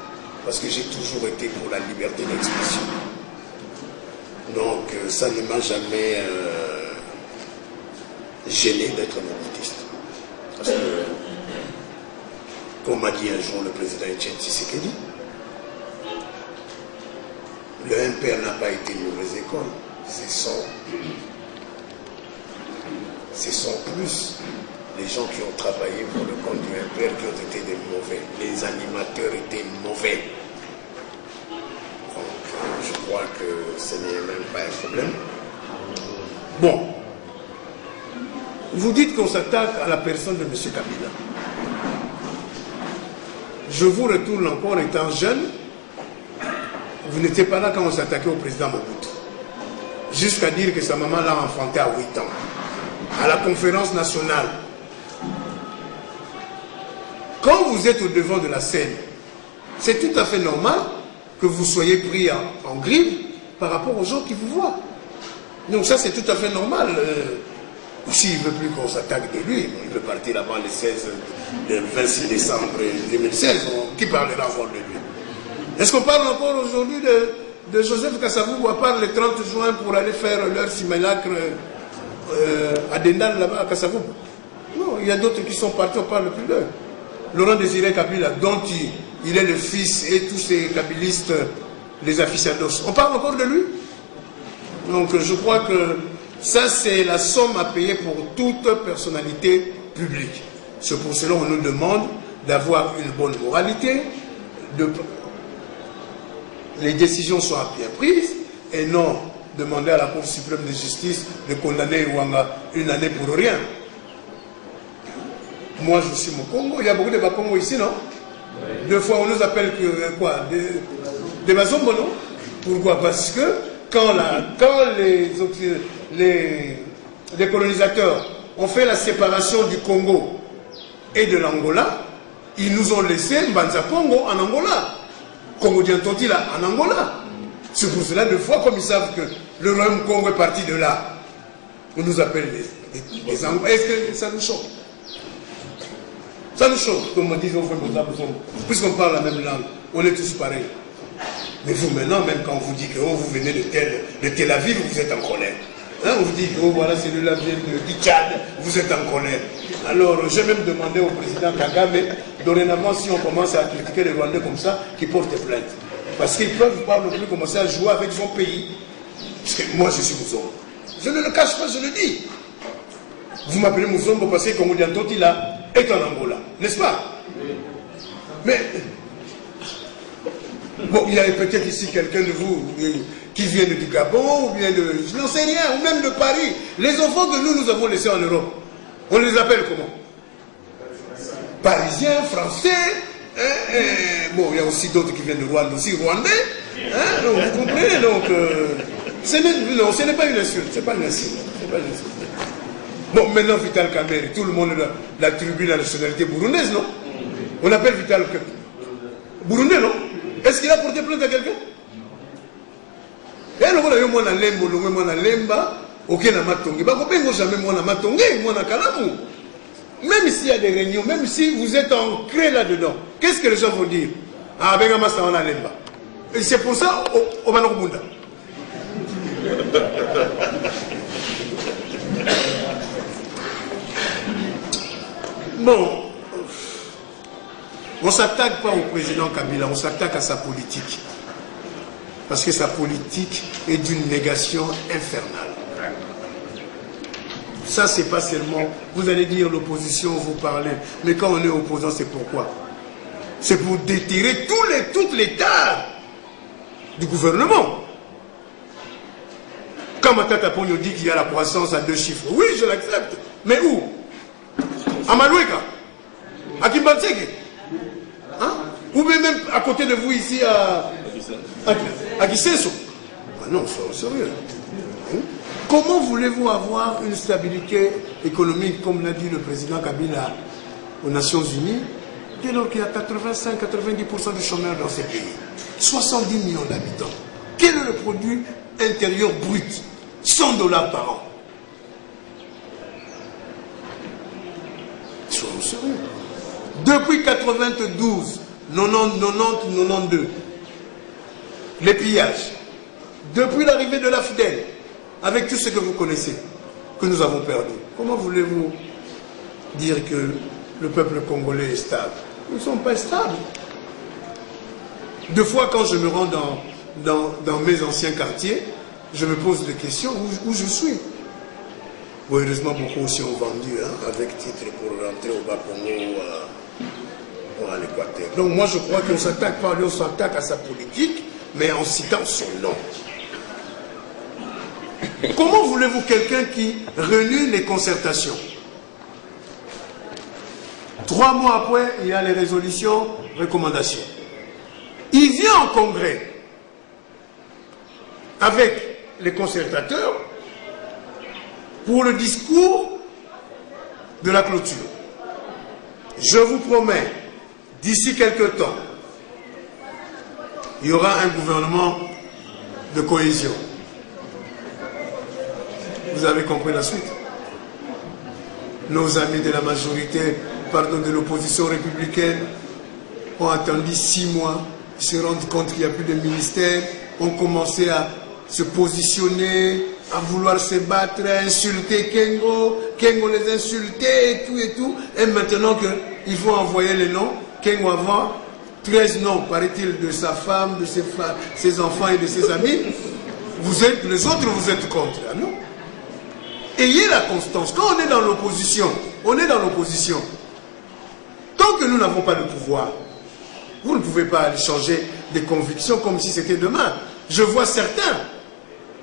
Parce que j'ai toujours été pour la liberté d'expression. Donc ça ne m'a jamais gêné d'être mobutiste. Parce que, comme m'a dit un jour le président Etienne Tshisekedi, le MPR n'a pas été une mauvaise école, ce sont plus les gens qui ont travaillé pour le compte du MPR qui ont été des mauvais. Les animateurs étaient mauvais. Donc, je crois que ce n'est même pas un problème. Bon. Vous dites qu'on s'attaque à la personne de M. Kabila. Je vous retourne encore, étant jeune, vous n'étiez pas là quand on s'attaquait au président Mobutu. Jusqu'à dire que sa maman l'a enfanté à 8 ans. À la conférence nationale. Quand vous êtes au devant de la scène, c'est tout à fait normal que vous soyez pris en grille par rapport aux gens qui vous voient. Donc ça, c'est tout à fait normal. S'il ne veut plus qu'on s'attaque de lui, il peut partir avant le 26 décembre 2016. Qui parlera encore de lui? Est-ce qu'on parle encore aujourd'hui de Joseph Kasavubu, à part le 30 juin pour aller faire leur simulacre à Dendal, là-bas, à Kasavubu? Non, il y a d'autres qui sont partis, on parle plus d'eux. Laurent Désiré Kabila, dont il est le fils, et tous ces kabylistes, les aficionados. On parle encore de lui? Donc je crois que ça, c'est la somme à payer pour toute personnalité publique. C'est pour cela qu'on nous demande d'avoir une bonne moralité, les décisions soient bien prises, et non demander à la Cour suprême de justice de condamner Rwanda une année pour rien. Moi, je suis au Congo. Il y a beaucoup de Bakongo ici, non? Deux fois, on nous appelle que, quoi? Des Bazombo, non? Pourquoi? Parce que quand les colonisateurs ont fait la séparation du Congo et de l'Angola, ils nous ont laissé Mbanza Congo en Angola. Congo Diantotila en Angola. C'est pour cela, deux fois, comme ils savent que le royaume Congo est parti de là, on nous appelle les Angolais. Est-ce que ça nous choque? Ça nous choque, comme on dit aux frères, puisqu'on parle la même langue, on est tous pareils. Mais vous, maintenant, même quand on vous dit que vous venez de Tel Aviv, vous êtes en colère. Hein, on vous dit que voilà, celui-là vient du Tchad, vous êtes en colère. Alors, j'ai même demandé au président Kagame, dorénavant, si on commence à critiquer les Rwandais comme ça, qu'ils portent plainte. Parce qu'ils ne peuvent pas non plus commencer à jouer avec son pays. Parce que moi, je suis Mouzombo. Je ne le cache pas, je le dis. Vous m'appelez Mouzombo parce que Congo Diantotila est en Angola, n'est-ce pas? Mais, bon, il y a peut-être ici quelqu'un de vous qui vient du Gabon, ou bien de, je n'en sais rien, ou même de Paris. Les enfants que nous avons laissés en Europe, on les appelle comment? Parisiens, Français, bon, il y a aussi d'autres qui viennent de Rwanda, aussi Rwandais, hein, donc, vous comprenez, donc, non, ce n'est pas une insulte, c'est pas une insulte, c'est pas une insulte. Bon, maintenant, Vital Kamerhe, tout le monde l'attribue la nationalité burundaise, non? On appelle Vital burundais, non? Est-ce qu'il a porté plainte à quelqu'un? Et le moi na lembo, le moi na lemba, ok na matongi. Bah, comment jamais moi na matongi, moi na kalamu. Même s'il y a des réunions, même si vous êtes ancré là-dedans, qu'est-ce que les gens vont dire? Ah, ben masta on a lemba. Et c'est pour ça, au Manokubunda. Bon, on ne s'attaque pas au président Kabila, on s'attaque à sa politique. Parce que sa politique est d'une négation infernale. Ça, c'est pas seulement, vous allez dire l'opposition, vous parlez, mais quand on est opposant, c'est pourquoi? C'est pour déterrer toutes les tares du gouvernement. Quand Matata Pogno dit qu'il y a la croissance à 2 chiffres, oui, je l'accepte. Mais où? À Maloueka? À Kimbanseke? Hein? Ou même à côté de vous ici à Kiseso? Ah non, c'est sérieux. Hein? Comment voulez-vous avoir une stabilité économique, comme l'a dit le président Kabila aux Nations Unies, dès lors qu'il y a 85-90% de chômeurs dans ces pays, 70 millions d'habitants? Quel est le produit intérieur brut? 100 $ par an. Soyons sérieux. Depuis 92, 92, les pillages, depuis l'arrivée de la FDL, avec tout ce que vous connaissez, que nous avons perdu, comment voulez-vous dire que le peuple congolais est stable? Nous ne sommes pas stables. Deux fois, quand je me rends dans mes anciens quartiers, je me pose des questions où je suis. Bon, heureusement, beaucoup aussi ont vendu avec titre pour rentrer au Bas-Congo ou à l'Équateur. Donc moi je crois qu'on ne s'attaque pas, on s'attaque à sa politique, mais en citant son nom. Comment voulez-vous quelqu'un qui renie les concertations? 3 mois après, il y a les résolutions, recommandations. Il vient en congrès avec les concertateurs pour le discours de la clôture. Je vous promets, d'ici quelques temps, il y aura un gouvernement de cohésion. Vous avez compris la suite? Nos amis de la majorité, pardon, de l'opposition républicaine, ont attendu 6 mois, ils se rendent compte qu'il n'y a plus de ministère, ont commencé à se positionner, à vouloir se battre, à insulter Kengo, Kengo les insulter et tout, et maintenant qu'il faut envoyer les noms, Kengo avant 13 noms, paraît-il, de sa femme, de ses enfants et de ses amis, vous êtes, les autres vous êtes contre, non? Ayez la constance. Quand on est dans l'opposition, on est dans l'opposition. Tant que nous n'avons pas le pouvoir, vous ne pouvez pas changer des convictions comme si c'était demain. Je vois certains,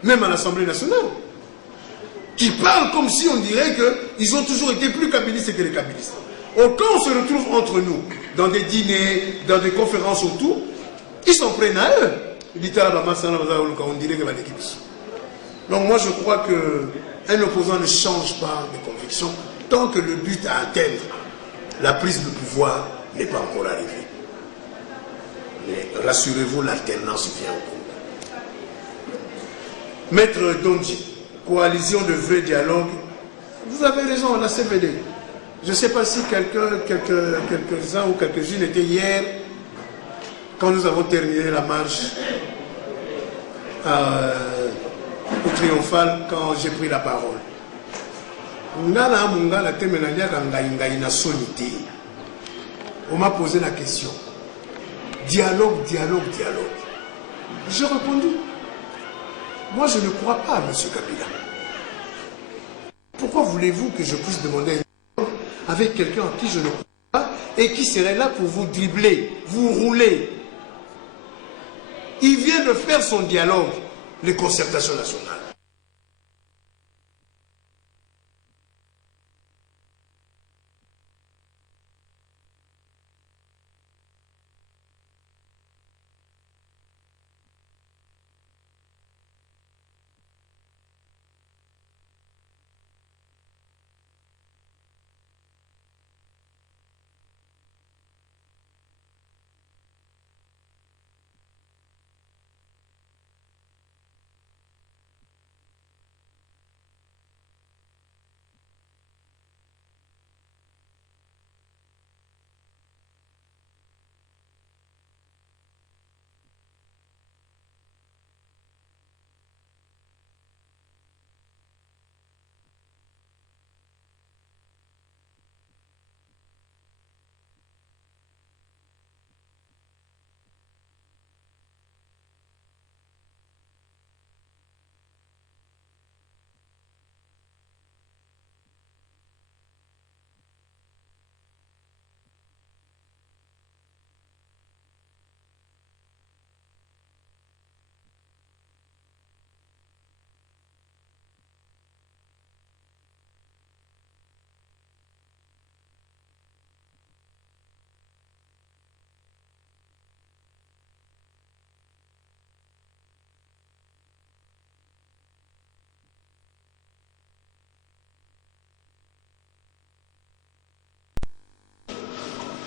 même à l'Assemblée nationale, qui parlent comme si on dirait qu'ils ont toujours été plus kabylistes que les kabylistes. Or, quand on se retrouve entre nous, dans des dîners, dans des conférences autour, ils s'en prennent à eux. On dirait que donc moi je crois qu'un opposant ne change pas de conviction tant que le but à atteindre, la prise de pouvoir, n'est pas encore arrivé. Mais rassurez-vous, l'alternance vient au Congo. Maître Donji, coalition de vrai dialogue, vous avez raison, la CVD. Je ne sais pas si quelques-uns ou quelques-unes étaient hier, quand nous avons terminé la marche au triomphal, quand j'ai pris la parole. On m'a posé la question. Dialogue, dialogue, dialogue. J'ai répondu. Moi, je ne crois pas à M. Kabila. Pourquoi voulez-vous que je puisse demander un dialogue avec quelqu'un en qui je ne crois pas et qui serait là pour vous dribbler, vous rouler? Il vient de faire son dialogue, les concertations nationales.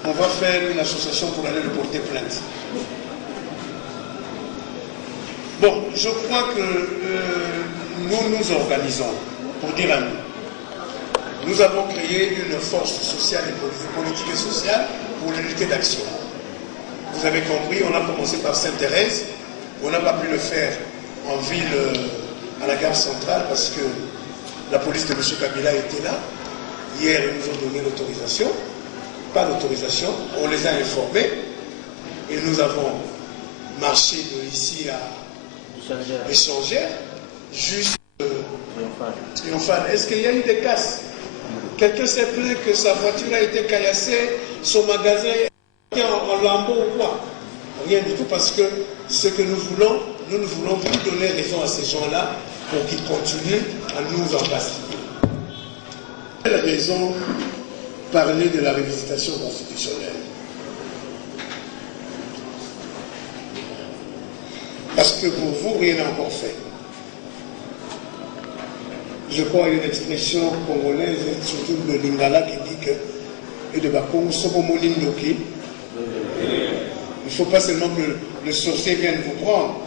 On va faire une association pour aller le porter plainte. Bon, je crois que nous nous organisons pour dire à nous. Nous avons créé une force sociale et politique et sociale pour l'unité d'action. Vous avez compris, on a commencé par Sainte-Thérèse. On n'a pas pu le faire en ville, à la gare centrale, parce que la police de M. Kabila était là. Hier, ils nous ont donné l'autorisation. Pas d'autorisation, on les a informés et nous avons marché de ici à Échangère jusqu'à Triomphal. Est-ce qu'il y a eu des casses? Quelqu'un s'est plaint que sa voiture a été caillassée, son magasin est en lambeaux ou quoi? Rien du tout, parce que ce que nous voulons plus donner raison à ces gens-là pour qu'ils continuent à nous embastiller. Quelle raison parler de la révisitation constitutionnelle? Parce que pour vous, rien n'est encore fait. Je crois qu'il y a une expression congolaise, surtout de Lingala, qui dit que et de Bakongo, Sobomolindoki. Il ne faut pas seulement que le sorcier vienne vous prendre,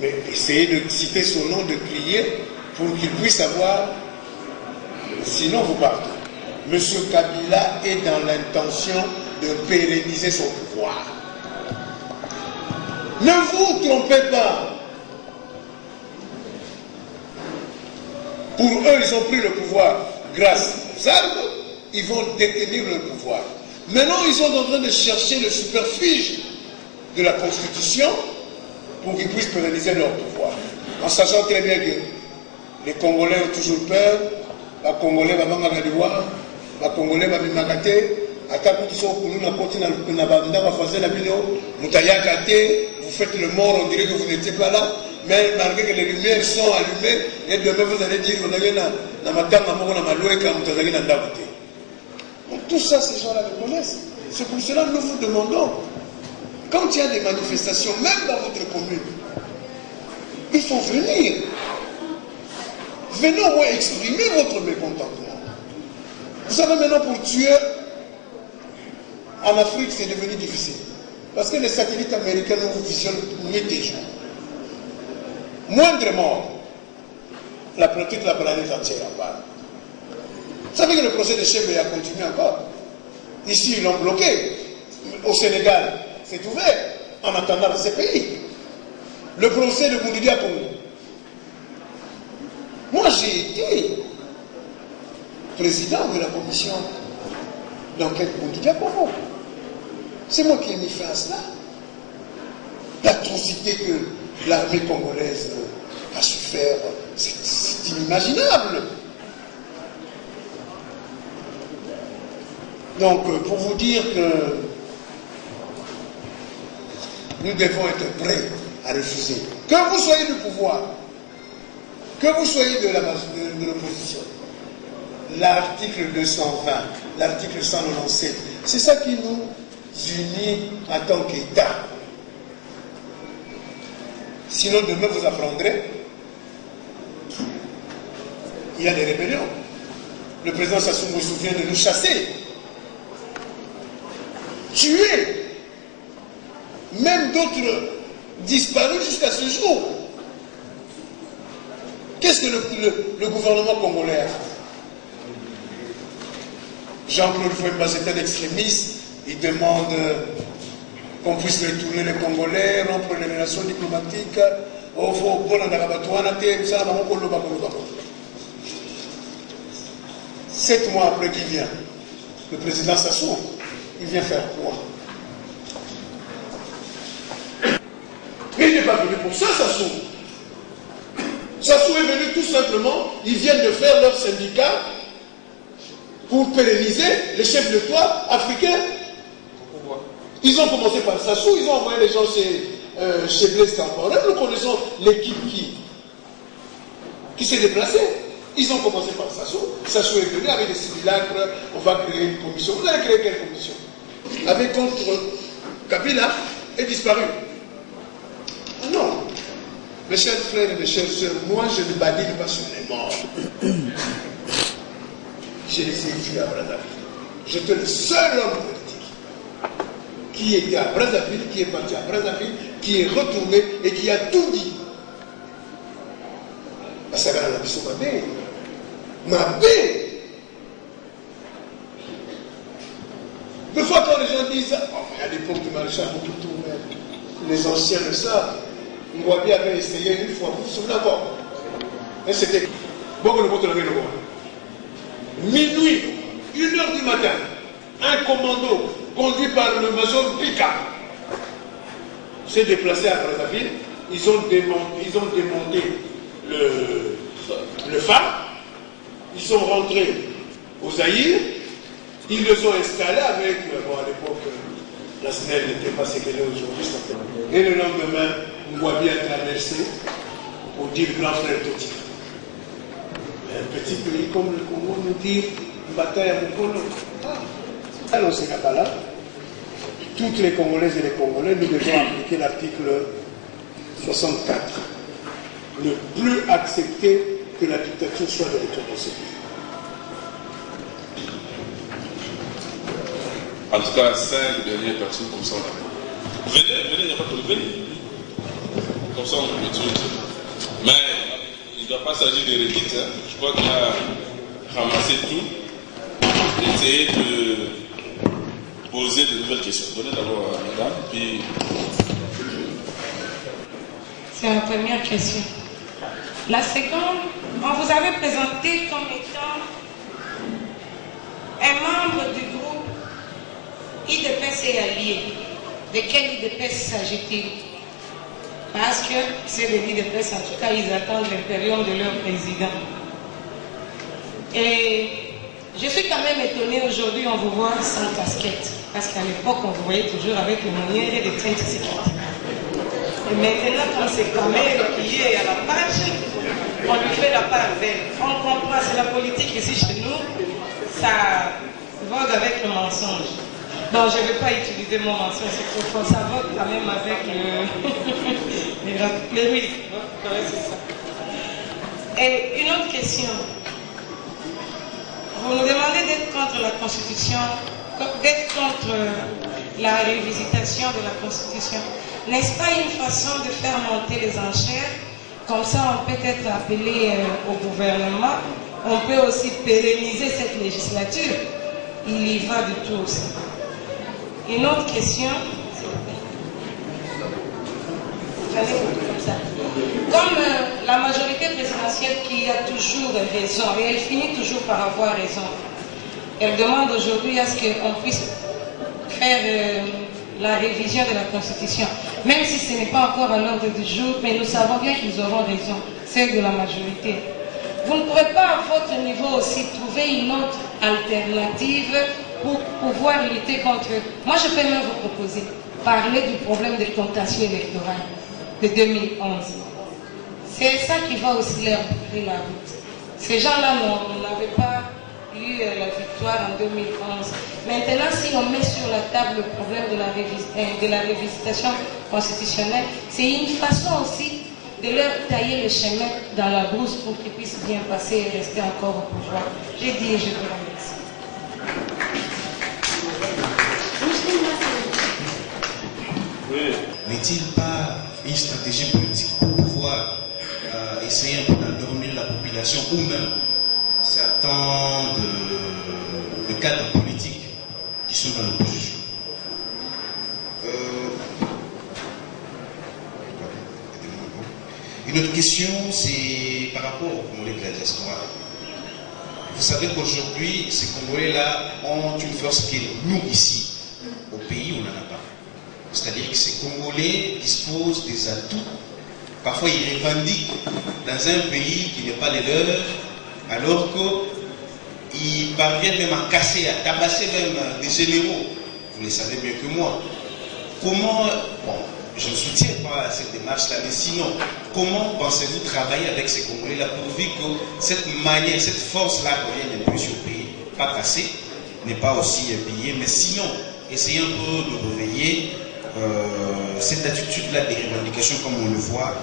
mais essayez de citer son nom, de crier, pour qu'il puisse avoir. Sinon, vous partez. Monsieur Kabila est dans l'intention de pérenniser son pouvoir. Ne vous trompez pas. Pour eux, ils ont pris le pouvoir grâce aux armes, ils vont détenir le pouvoir. Maintenant, ils sont en train de chercher le superfuge de la Constitution pour qu'ils puissent pérenniser leur pouvoir. En sachant très bien que les Congolais ont toujours peur, les Congolais vont m'agadiwa, les Congolais vont m'imagate, vous faites le mort, on dirait que vous n'étiez pas là, mais malgré que les lumières sont allumées, et demain vous allez dire donc tout ça, ces gens-là le connaissent. C'est pour cela que nous vous demandons, quand il y a des manifestations, même dans votre commune, il faut venir. Venez au moins exprimer votre mécontentement. Vous savez, maintenant, pour tuer en Afrique, c'est devenu difficile. Parce que les satellites américains nous visionnent nuit et jour. Moindre mort, toute la planète entière en parle. Vous savez que le procès de Chebet a continué encore. Ici, ils l'ont bloqué. Au Sénégal, c'est ouvert en attendant ces pays. Le procès de Boundidia Congo. Moi, j'ai été président de la commission d'enquête Boundidia Congo. C'est moi qui ai mis fin à cela. L'atrocité que l'armée congolaise a su faire, c'est inimaginable. Donc, pour vous dire que nous devons être prêts à refuser. Que vous soyez du pouvoir, que vous soyez de l'opposition, l'article 220, l'article 197, c'est ça qui nous unit en tant qu'État. Sinon, demain, vous apprendrez, il y a des rébellions. Le président Sassou me souvient de nous chasser, tuer, même d'autres disparus jusqu'à ce jour. Qu'est-ce que le gouvernement congolais a fait? Jean-Claude Fouemba, c'est un extrémiste, il demande qu'on puisse retourner les Congolais, rompre les relations diplomatiques. 7 mois après qu'il vient, le président Sassou, il vient faire quoi? Mais il n'est pas venu pour ça, Sassou. Sassou est venu tout simplement, ils viennent de faire leur syndicat pour pérenniser les chefs d'État africains. Ils ont commencé par Sassou, ils ont envoyé les gens chez Blaise Compaoré. Nous connaissons l'équipe qui s'est déplacée. Ils ont commencé par Sassou. Sassou est venu avec des simulacres, on va créer une commission. Vous allez créer quelle commission? Avec contre Kabila est disparu. Ah non. Mes chers frères et mes chères sœurs, moi je ne badine pas sur les morts. Je les ai vus à Brazzaville. J'étais le seul homme politique qui était à Brazzaville, qui est parti à Brazzaville, qui est retourné et qui a tout dit. Parce que la mission m'a bé. Des fois quand les gens disent, oh, à l'époque du maréchal Mobutu, les anciens le savent, Mouabi avait essayé une fois, vous vous souvenez encore? Et c'était beaucoup de monde avait le roi. Minuit, 1h du matin, un commando conduit par le major Pika s'est déplacé à Brazzaville. Ils ont demandé le phare. Ils sont rentrés au Zaïre. Ils les ont installés avec, bon à l'époque, la SNEL n'était pas ce qu'elle est aujourd'hui. Et le lendemain, Mouabi a traversé pour dire grand frère Toti. Un petit pays comme le Congo nous dit bataille à Mokolo. Alors dans ce cas-là, toutes les Congolaises et les Congolais, nous devons appliquer l'article 64. Ne plus accepter que la dictature soit de retour dans ce pays. En tout cas, 5 dernières personnes comme ça. Venez, il n'y a pas de problème. Comme ça, on peut tout. Mais il ne doit pas s'agir de redites. Hein. Je crois qu'il a ramassé tout. Essayer de poser de nouvelles questions. Donnez d'abord à madame, puis... C'est la première question. La seconde, on vous avait présenté comme étant un membre du groupe IDPS et alliés. De quel IDPS s'agit-il? Parce que c'est de l'IDPS, en tout cas, ils attendent l'impérium de leur président. Et je suis quand même étonnée aujourd'hui, on vous voit sans casquette. Parce qu'à l'époque, on vous voyait toujours avec le moyen et des teintes sécurité. Et maintenant, quand c'est quand même qui est à la page, on lui fait la part belle. On comprend, c'est la politique ici chez nous, ça vogue avec le mensonge. Non, je ne vais pas utiliser mon mensonge, c'est trop fort, ça vogue quand même avec les oui, c'est ça. Et une autre question. Vous nous demandez d'être contre la Constitution, d'être contre la révisitation de la Constitution. N'est-ce pas une façon de faire monter les enchères? Comme ça, on peut être appelé au gouvernement. On peut aussi pérenniser cette législature. Il y va du tout aussi. Une autre question. Comme la majorité présidentielle qui a toujours raison, et elle finit toujours par avoir raison, elle demande aujourd'hui à ce qu'on puisse faire la révision de la Constitution, même si ce n'est pas encore à l'ordre du jour, mais nous savons bien qu'ils auront raison, celle de la majorité. Vous ne pourrez pas à votre niveau aussi trouver une autre alternative pour pouvoir lutter contre eux. Moi, je peux même vous proposer, parler du problème des contentieux électoraux de 2011. C'est ça qui va aussi leur boucler la route. Ces gens-là n'avaient pas eu la victoire en 2011. Maintenant, si on met sur la table le problème de la révisitation constitutionnelle, c'est une façon aussi de leur tailler le chemin dans la brousse pour qu'ils puissent bien passer et rester encore au pouvoir. J'ai dit et je vous remercie. N'est-il pas une stratégie politique pour pouvoir essayer un peu d'endormir la population ou même certains de cadres politiques qui sont dans l'opposition? Une autre question, c'est par rapport aux Congolais de la diaspora. Vous savez qu'aujourd'hui, ces Congolais-là ont une force que nous, ici, au pays, on n'en a pas. C'est-à-dire que ces Congolais disposent des atouts. Parfois, ils revendiquent dans un pays qui n'est pas le leur, alors qu'ils parviennent même à casser, à tabasser même des généraux. Vous le savez mieux que moi. Comment, bon, je ne soutiens pas cette démarche-là, mais sinon, comment pensez-vous travailler avec ces Congolais-là pourvu que cette manière, cette force-là revienne un peu sur le pays, pas casser, n'est pas aussi pillé, mais sinon, essayer un peu de réveiller cette attitude-là des revendications comme on le voit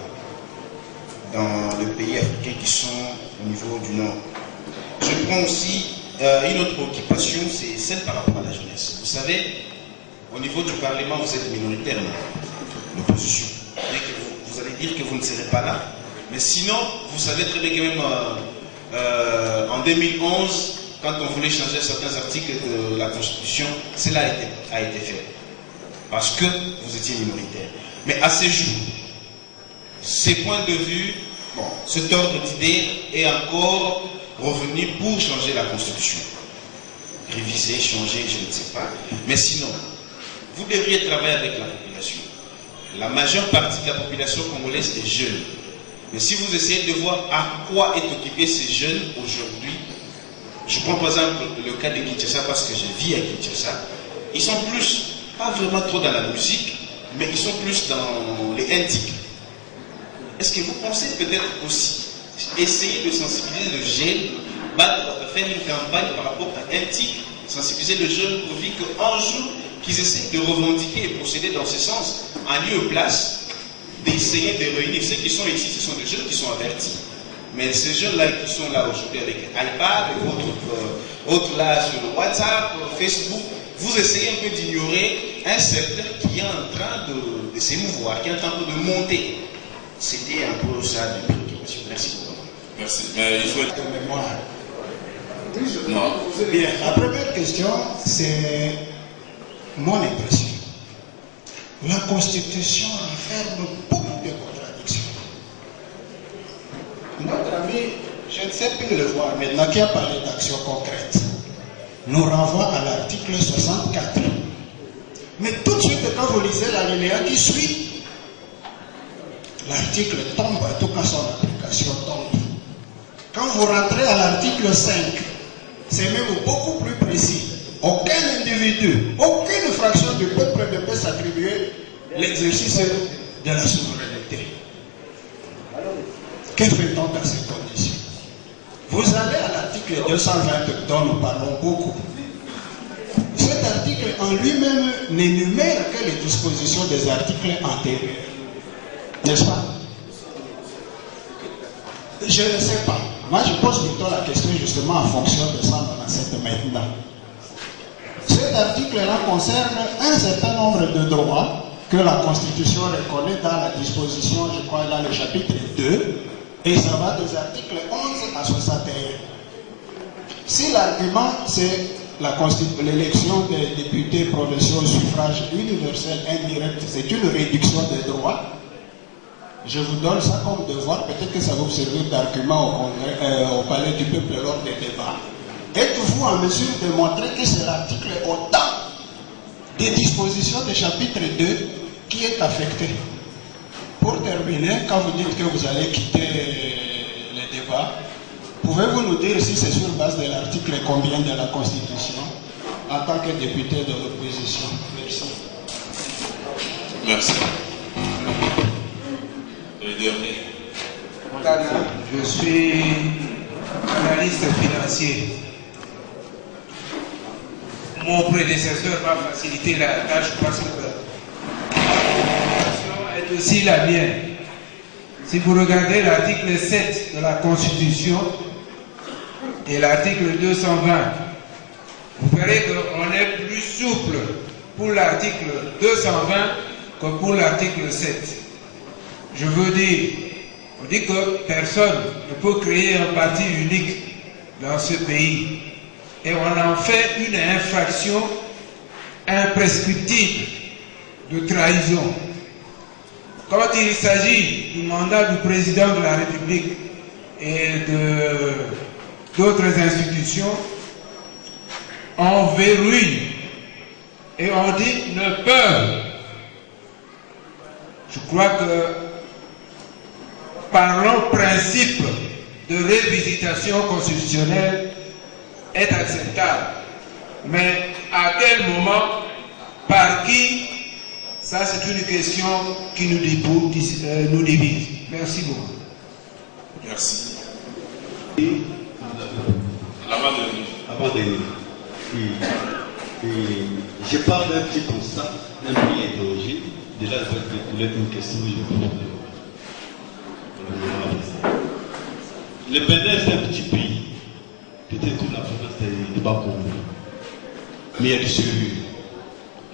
dans les pays africains qui sont au niveau du Nord. Je prends aussi une autre préoccupation, c'est celle par rapport à la jeunesse. Vous savez, au niveau du Parlement, vous êtes minoritaire, l'opposition. Vous allez dire que vous ne serez pas là. Mais sinon, vous savez très bien que même en 2011, quand on voulait changer certains articles de la Constitution, cela a été fait. Parce que vous étiez minoritaire. Mais à ce jour, ces points de vue, bon, cet ordre d'idées est encore revenu pour changer la Constitution. Réviser, changer, je ne sais pas. Mais sinon, vous devriez travailler avec la population. La majeure partie de la population congolaise est jeune. Mais si vous essayez de voir à quoi est occupé ces jeunes aujourd'hui, je prends par exemple le cas de Kinshasa parce que je vis à Kinshasa, ils sont plus, pas vraiment trop dans la musique, mais ils sont plus dans les antiques. Est-ce que vous pensez peut-être aussi essayer de sensibiliser le jeune, faire une campagne par rapport à antique, sensibiliser le jeune pour dire qu'un jour, qu'ils essaient de revendiquer et procéder dans ce sens, en lieu et place, d'essayer de réunir ceux qui sont ici, ce sont des jeunes qui sont avertis. Mais ces jeunes-là qui sont là aujourd'hui avec iPad et autres là sur le WhatsApp, Facebook, vous essayez un peu d'ignorer un secteur qui est en train de s'émouvoir, qui est en train de monter. C'était un peu ça de préoccupation. Merci beaucoup. Merci. Mais il faut être de mémoire. Non. Bien, la première question, c'est mon impression. La Constitution renferme beaucoup de contradictions. Notre ami, je ne sais plus le voir maintenant, qui a parlé d'action concrète, nous renvoie à l'article 64. Mais tout de suite, quand vous lisez l'alinéa qui suit, l'article tombe, en tout cas son application tombe. Quand vous rentrez à l'article 5, c'est même beaucoup plus précis. Aucun individu, aucune fraction du peuple ne peut s'attribuer l'exercice de la souveraineté. Que fait-on dans ces conditions? Vous allez à l'article 220 dont nous parlons beaucoup. Cet article en lui-même n'énumère que les dispositions des articles antérieurs. N'est-ce pas? Je ne sais pas. Moi, je pose plutôt la question justement en fonction de 197 maintenant. Cet article-là concerne un certain nombre de droits que la Constitution reconnaît dans la disposition, je crois, dans le chapitre 2, et ça va des articles 11 à 61. Si l'argument, c'est l'élection des députés provinciaux au suffrage universel indirect, c'est une réduction des droits, je vous donne ça comme devoir, peut-être que ça va vous servir d'argument au palais du peuple lors des débats. Êtes-vous en mesure de montrer que c'est l'article autant des dispositions du chapitre 2 qui est affecté? Pour terminer, quand vous dites que vous allez quitter les débats, pouvez-vous nous dire si c'est sur base de l'article combien de la Constitution en tant que député de l'opposition? Merci. Merci. Le dernier. Je suis analyste financier. Mon prédécesseur m'a facilité la tâche parce que la question est aussi la mienne. Si vous regardez l'article 7 de la Constitution et l'article 220, vous verrez qu'on est plus souple pour l'article 220 que pour l'article 7. Je veux dire, on dit que personne ne peut créer un parti unique dans ce pays. Et on en fait une infraction imprescriptible de trahison. Quand il s'agit du mandat du président de la République et d'autres institutions, on verrouille et on dit ne peuvent. Je crois que parlons principe de révisitation constitutionnelle est acceptable. Mais à quel moment, par qui, ça c'est une question qui nous divise. Merci beaucoup. Merci. Avant-dernier. Je parle d'un petit constat, d'un petit idéologie. De là, je vais une question que je pose. Le Bénin, c'est un petit pays. Peut-être que la province n'est pas pour vous. Mais il y a du sérieux.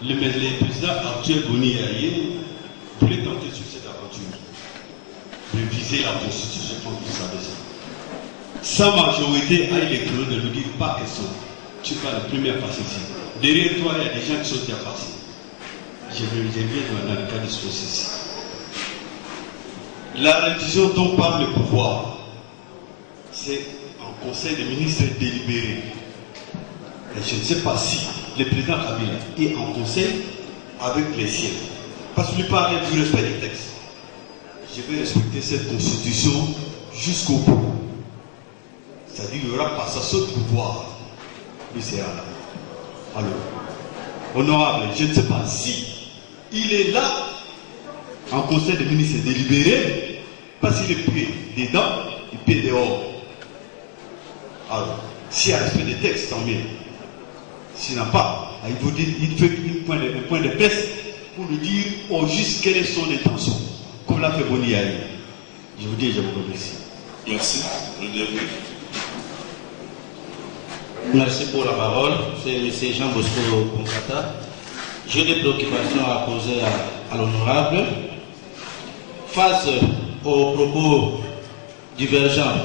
Le président Arthur Boni Aye voulait tenter sur cette aventure. Réviser la Constitution comme vous savez ça. Sa majorité a eu les clés de lui dire pas question. Tu vas la première passe ici. Derrière toi, il y a des gens qui sont déjà passés. Je viens dans le cas de ce processus. La révision dont parle le pouvoir, c'est un conseil des ministres délibéré. Et je ne sais pas si le président Kabila est en conseil avec les siens. Parce que lui parle du respect des textes. je vais respecter cette constitution jusqu'au bout. C'est-à-dire qu'il y aura passation de pouvoir du Sénat. Alors, honorable, je ne sais pas si il est là en conseil des ministres délibéré, parce qu'il est pied dedans et pied dehors. Alors, s'il y a respect des textes, tant mieux. S'il n'a pas, il faut dire, il fait un point de presse pour lui dire au juste quelles sont les intentions. Comme l'a fait Boni Yaye. Je vous dis, je vous remercie. Merci. Le dernier. Merci pour la parole. C'est M. Jean Bosco Bonkata. J'ai des préoccupations à poser à l'honorable. Face aux propos divergents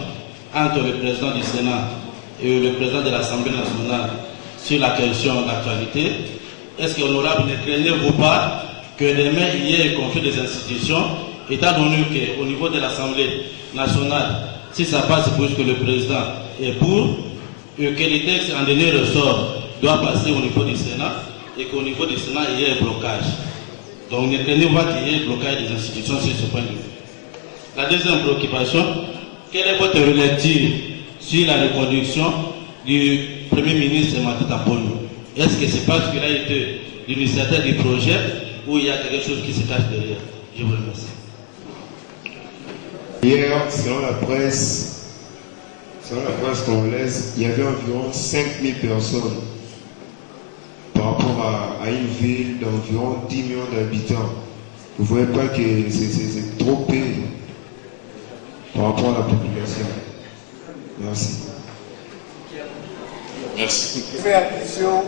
entre le président du Sénat et le président de l'Assemblée nationale sur la question d'actualité, est-ce que l'honorable ne craignez-vous pas que demain il y ait un conflit des institutions, étant donné qu'au niveau de l'Assemblée nationale, si ça passe pour que le président est pour, et que les textes en dernier ressort doivent passer au niveau du Sénat, et qu'au niveau du Sénat il y ait un blocage. Donc ne craignez-vous pas qu'il y ait un blocage des institutions sur ce point de vue. La deuxième préoccupation, quelle est votre lecture sur la reconduction du Premier ministre Matata Ponyo? Est-ce que c'est parce qu'il a été l'initiateur du projet ou il y a quelque chose qui se cache derrière? Je vous remercie. Hier, selon la presse congolaise, il y avait environ 5000 personnes par rapport à une ville d'environ 10 millions d'habitants. Vous ne voyez pas que c'est trop peu par rapport à la population. Merci. Merci. Je fais allusion.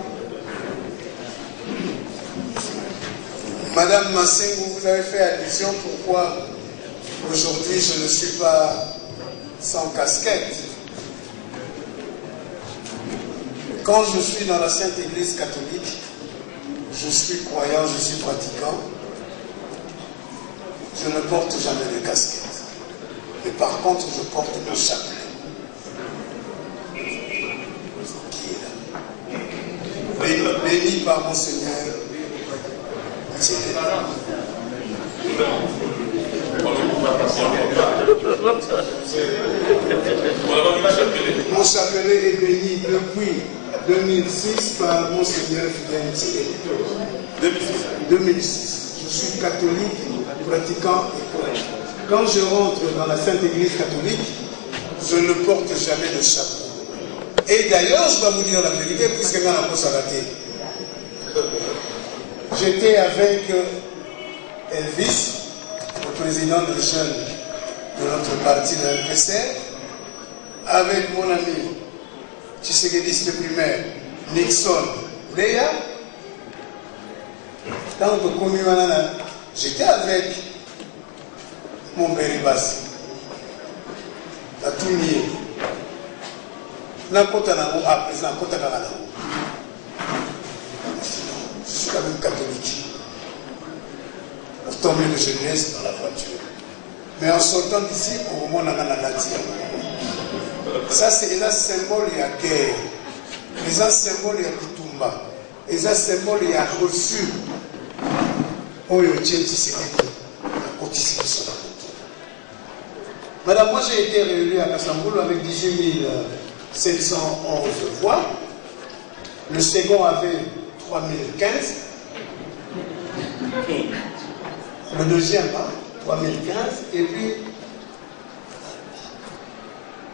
Madame Massengou, vous avez fait allusion pourquoi aujourd'hui je ne suis pas sans casquette. Quand je suis dans la Sainte Église catholique, je suis croyant, je suis pratiquant, je ne porte jamais de casquette. Mais par contre, je porte le chapelet. Qui est là. Béni par mon Seigneur. Mon chapelet est béni depuis 2006 par mon Seigneur Fidèle Thierry. 2006. Je suis catholique, pratiquant et croyant. Quand je rentre dans la Sainte Église catholique, je ne porte jamais de chapeau. Et d'ailleurs, je dois vous dire la vérité, puisque quand la poste a raté, j'étais avec Elvis, le président des jeunes de notre parti de l'MPCR, avec mon ami Tshisekedi primaire, Nixon Leia. Tant que connu, j'étais avec mon Beribas, la Tounier, je suis quand même catholique. Pour tomber de jeunesse dans la voiture. Mais en sortant d'ici, au moment où on a la ça, c'est un symbole de la guerre. Les un symbole de la Kutumba. Les un symbole de la reçu. Madame, moi j'ai été réélu à Kassamboulou avec 18 711 voix. Le second avait 3015. Le deuxième, 3015. Et puis,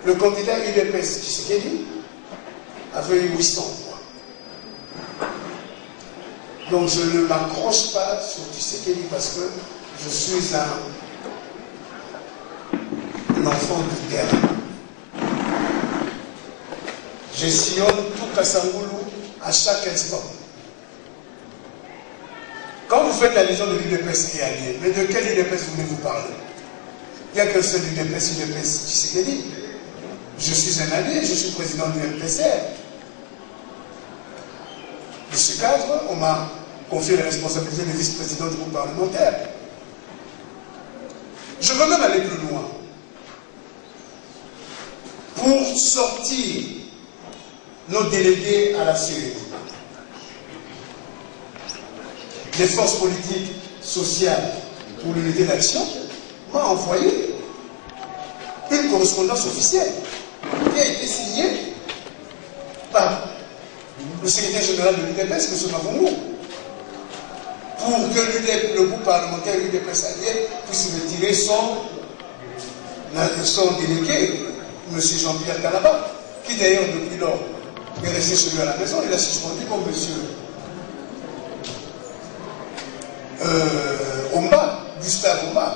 le candidat UDPS Tshisekedi avait eu 800 voix. Donc je ne m'accroche pas sur Tshisekedi parce que je suis un enfant du terrain. Je sillonne tout Kassamboulou à chaque instant. Quand vous faites allusion de l'UDPS et allié, mais de quel UDPS voulez-vous parler? Il n'y a qu'un seul UDPS Tshisekedi. Je suis un allié, je suis président du MPCR. De ce cadre, on m'a confié la responsabilité de vice-président du groupe parlementaire. Je veux même aller plus loin. Pour sortir nos délégués à la CENI, les forces politiques, sociales pour l'unité d'action, m'a envoyé une correspondance officielle qui a été signée par le secrétaire général de l'UDPS, M. Mavungu, pour que le groupe parlementaire UDPS allié puisse retirer son délégué, M. Jean-Pierre Kalaba, qui d'ailleurs depuis lors est resté chez lui à la maison. Il a suspendu comme M. Omba, Gustave Omba.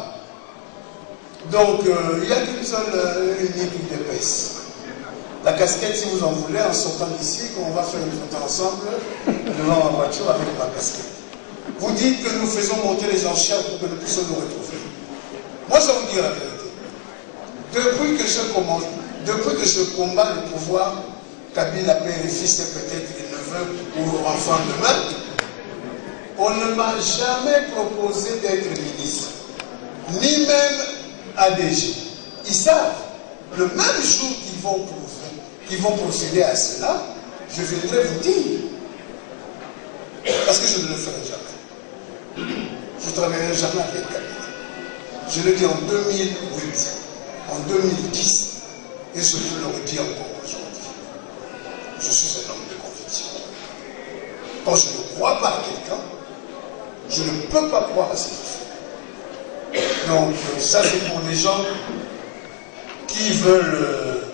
Donc il n'y a qu'une seule unique UDPS. La casquette, si vous en voulez, en sortant d'ici, qu'on va faire une photo ensemble devant ma voiture avec ma casquette. Vous dites que nous faisons monter les enchères pour que nous puissions nous retrouver. Moi, je vais vous dire la vérité. Depuis que je combats le pouvoir, Kabila père et fils et peut-être les neveux ou enfants demain, on ne m'a jamais proposé d'être ministre, ni même ADG. Ils savent, le même jour qu'ils vont procéder à cela, je viendrai vous dire. Parce que je ne le ferai jamais. Je ne travaillerai jamais avec Kabila. Je l'ai dit en 2008, en 2010, et je le redis encore aujourd'hui. Je suis un homme de conviction. Quand je ne crois pas à quelqu'un, je ne peux pas croire à ce qu'il fait. Donc, ça c'est pour les gens qui veulent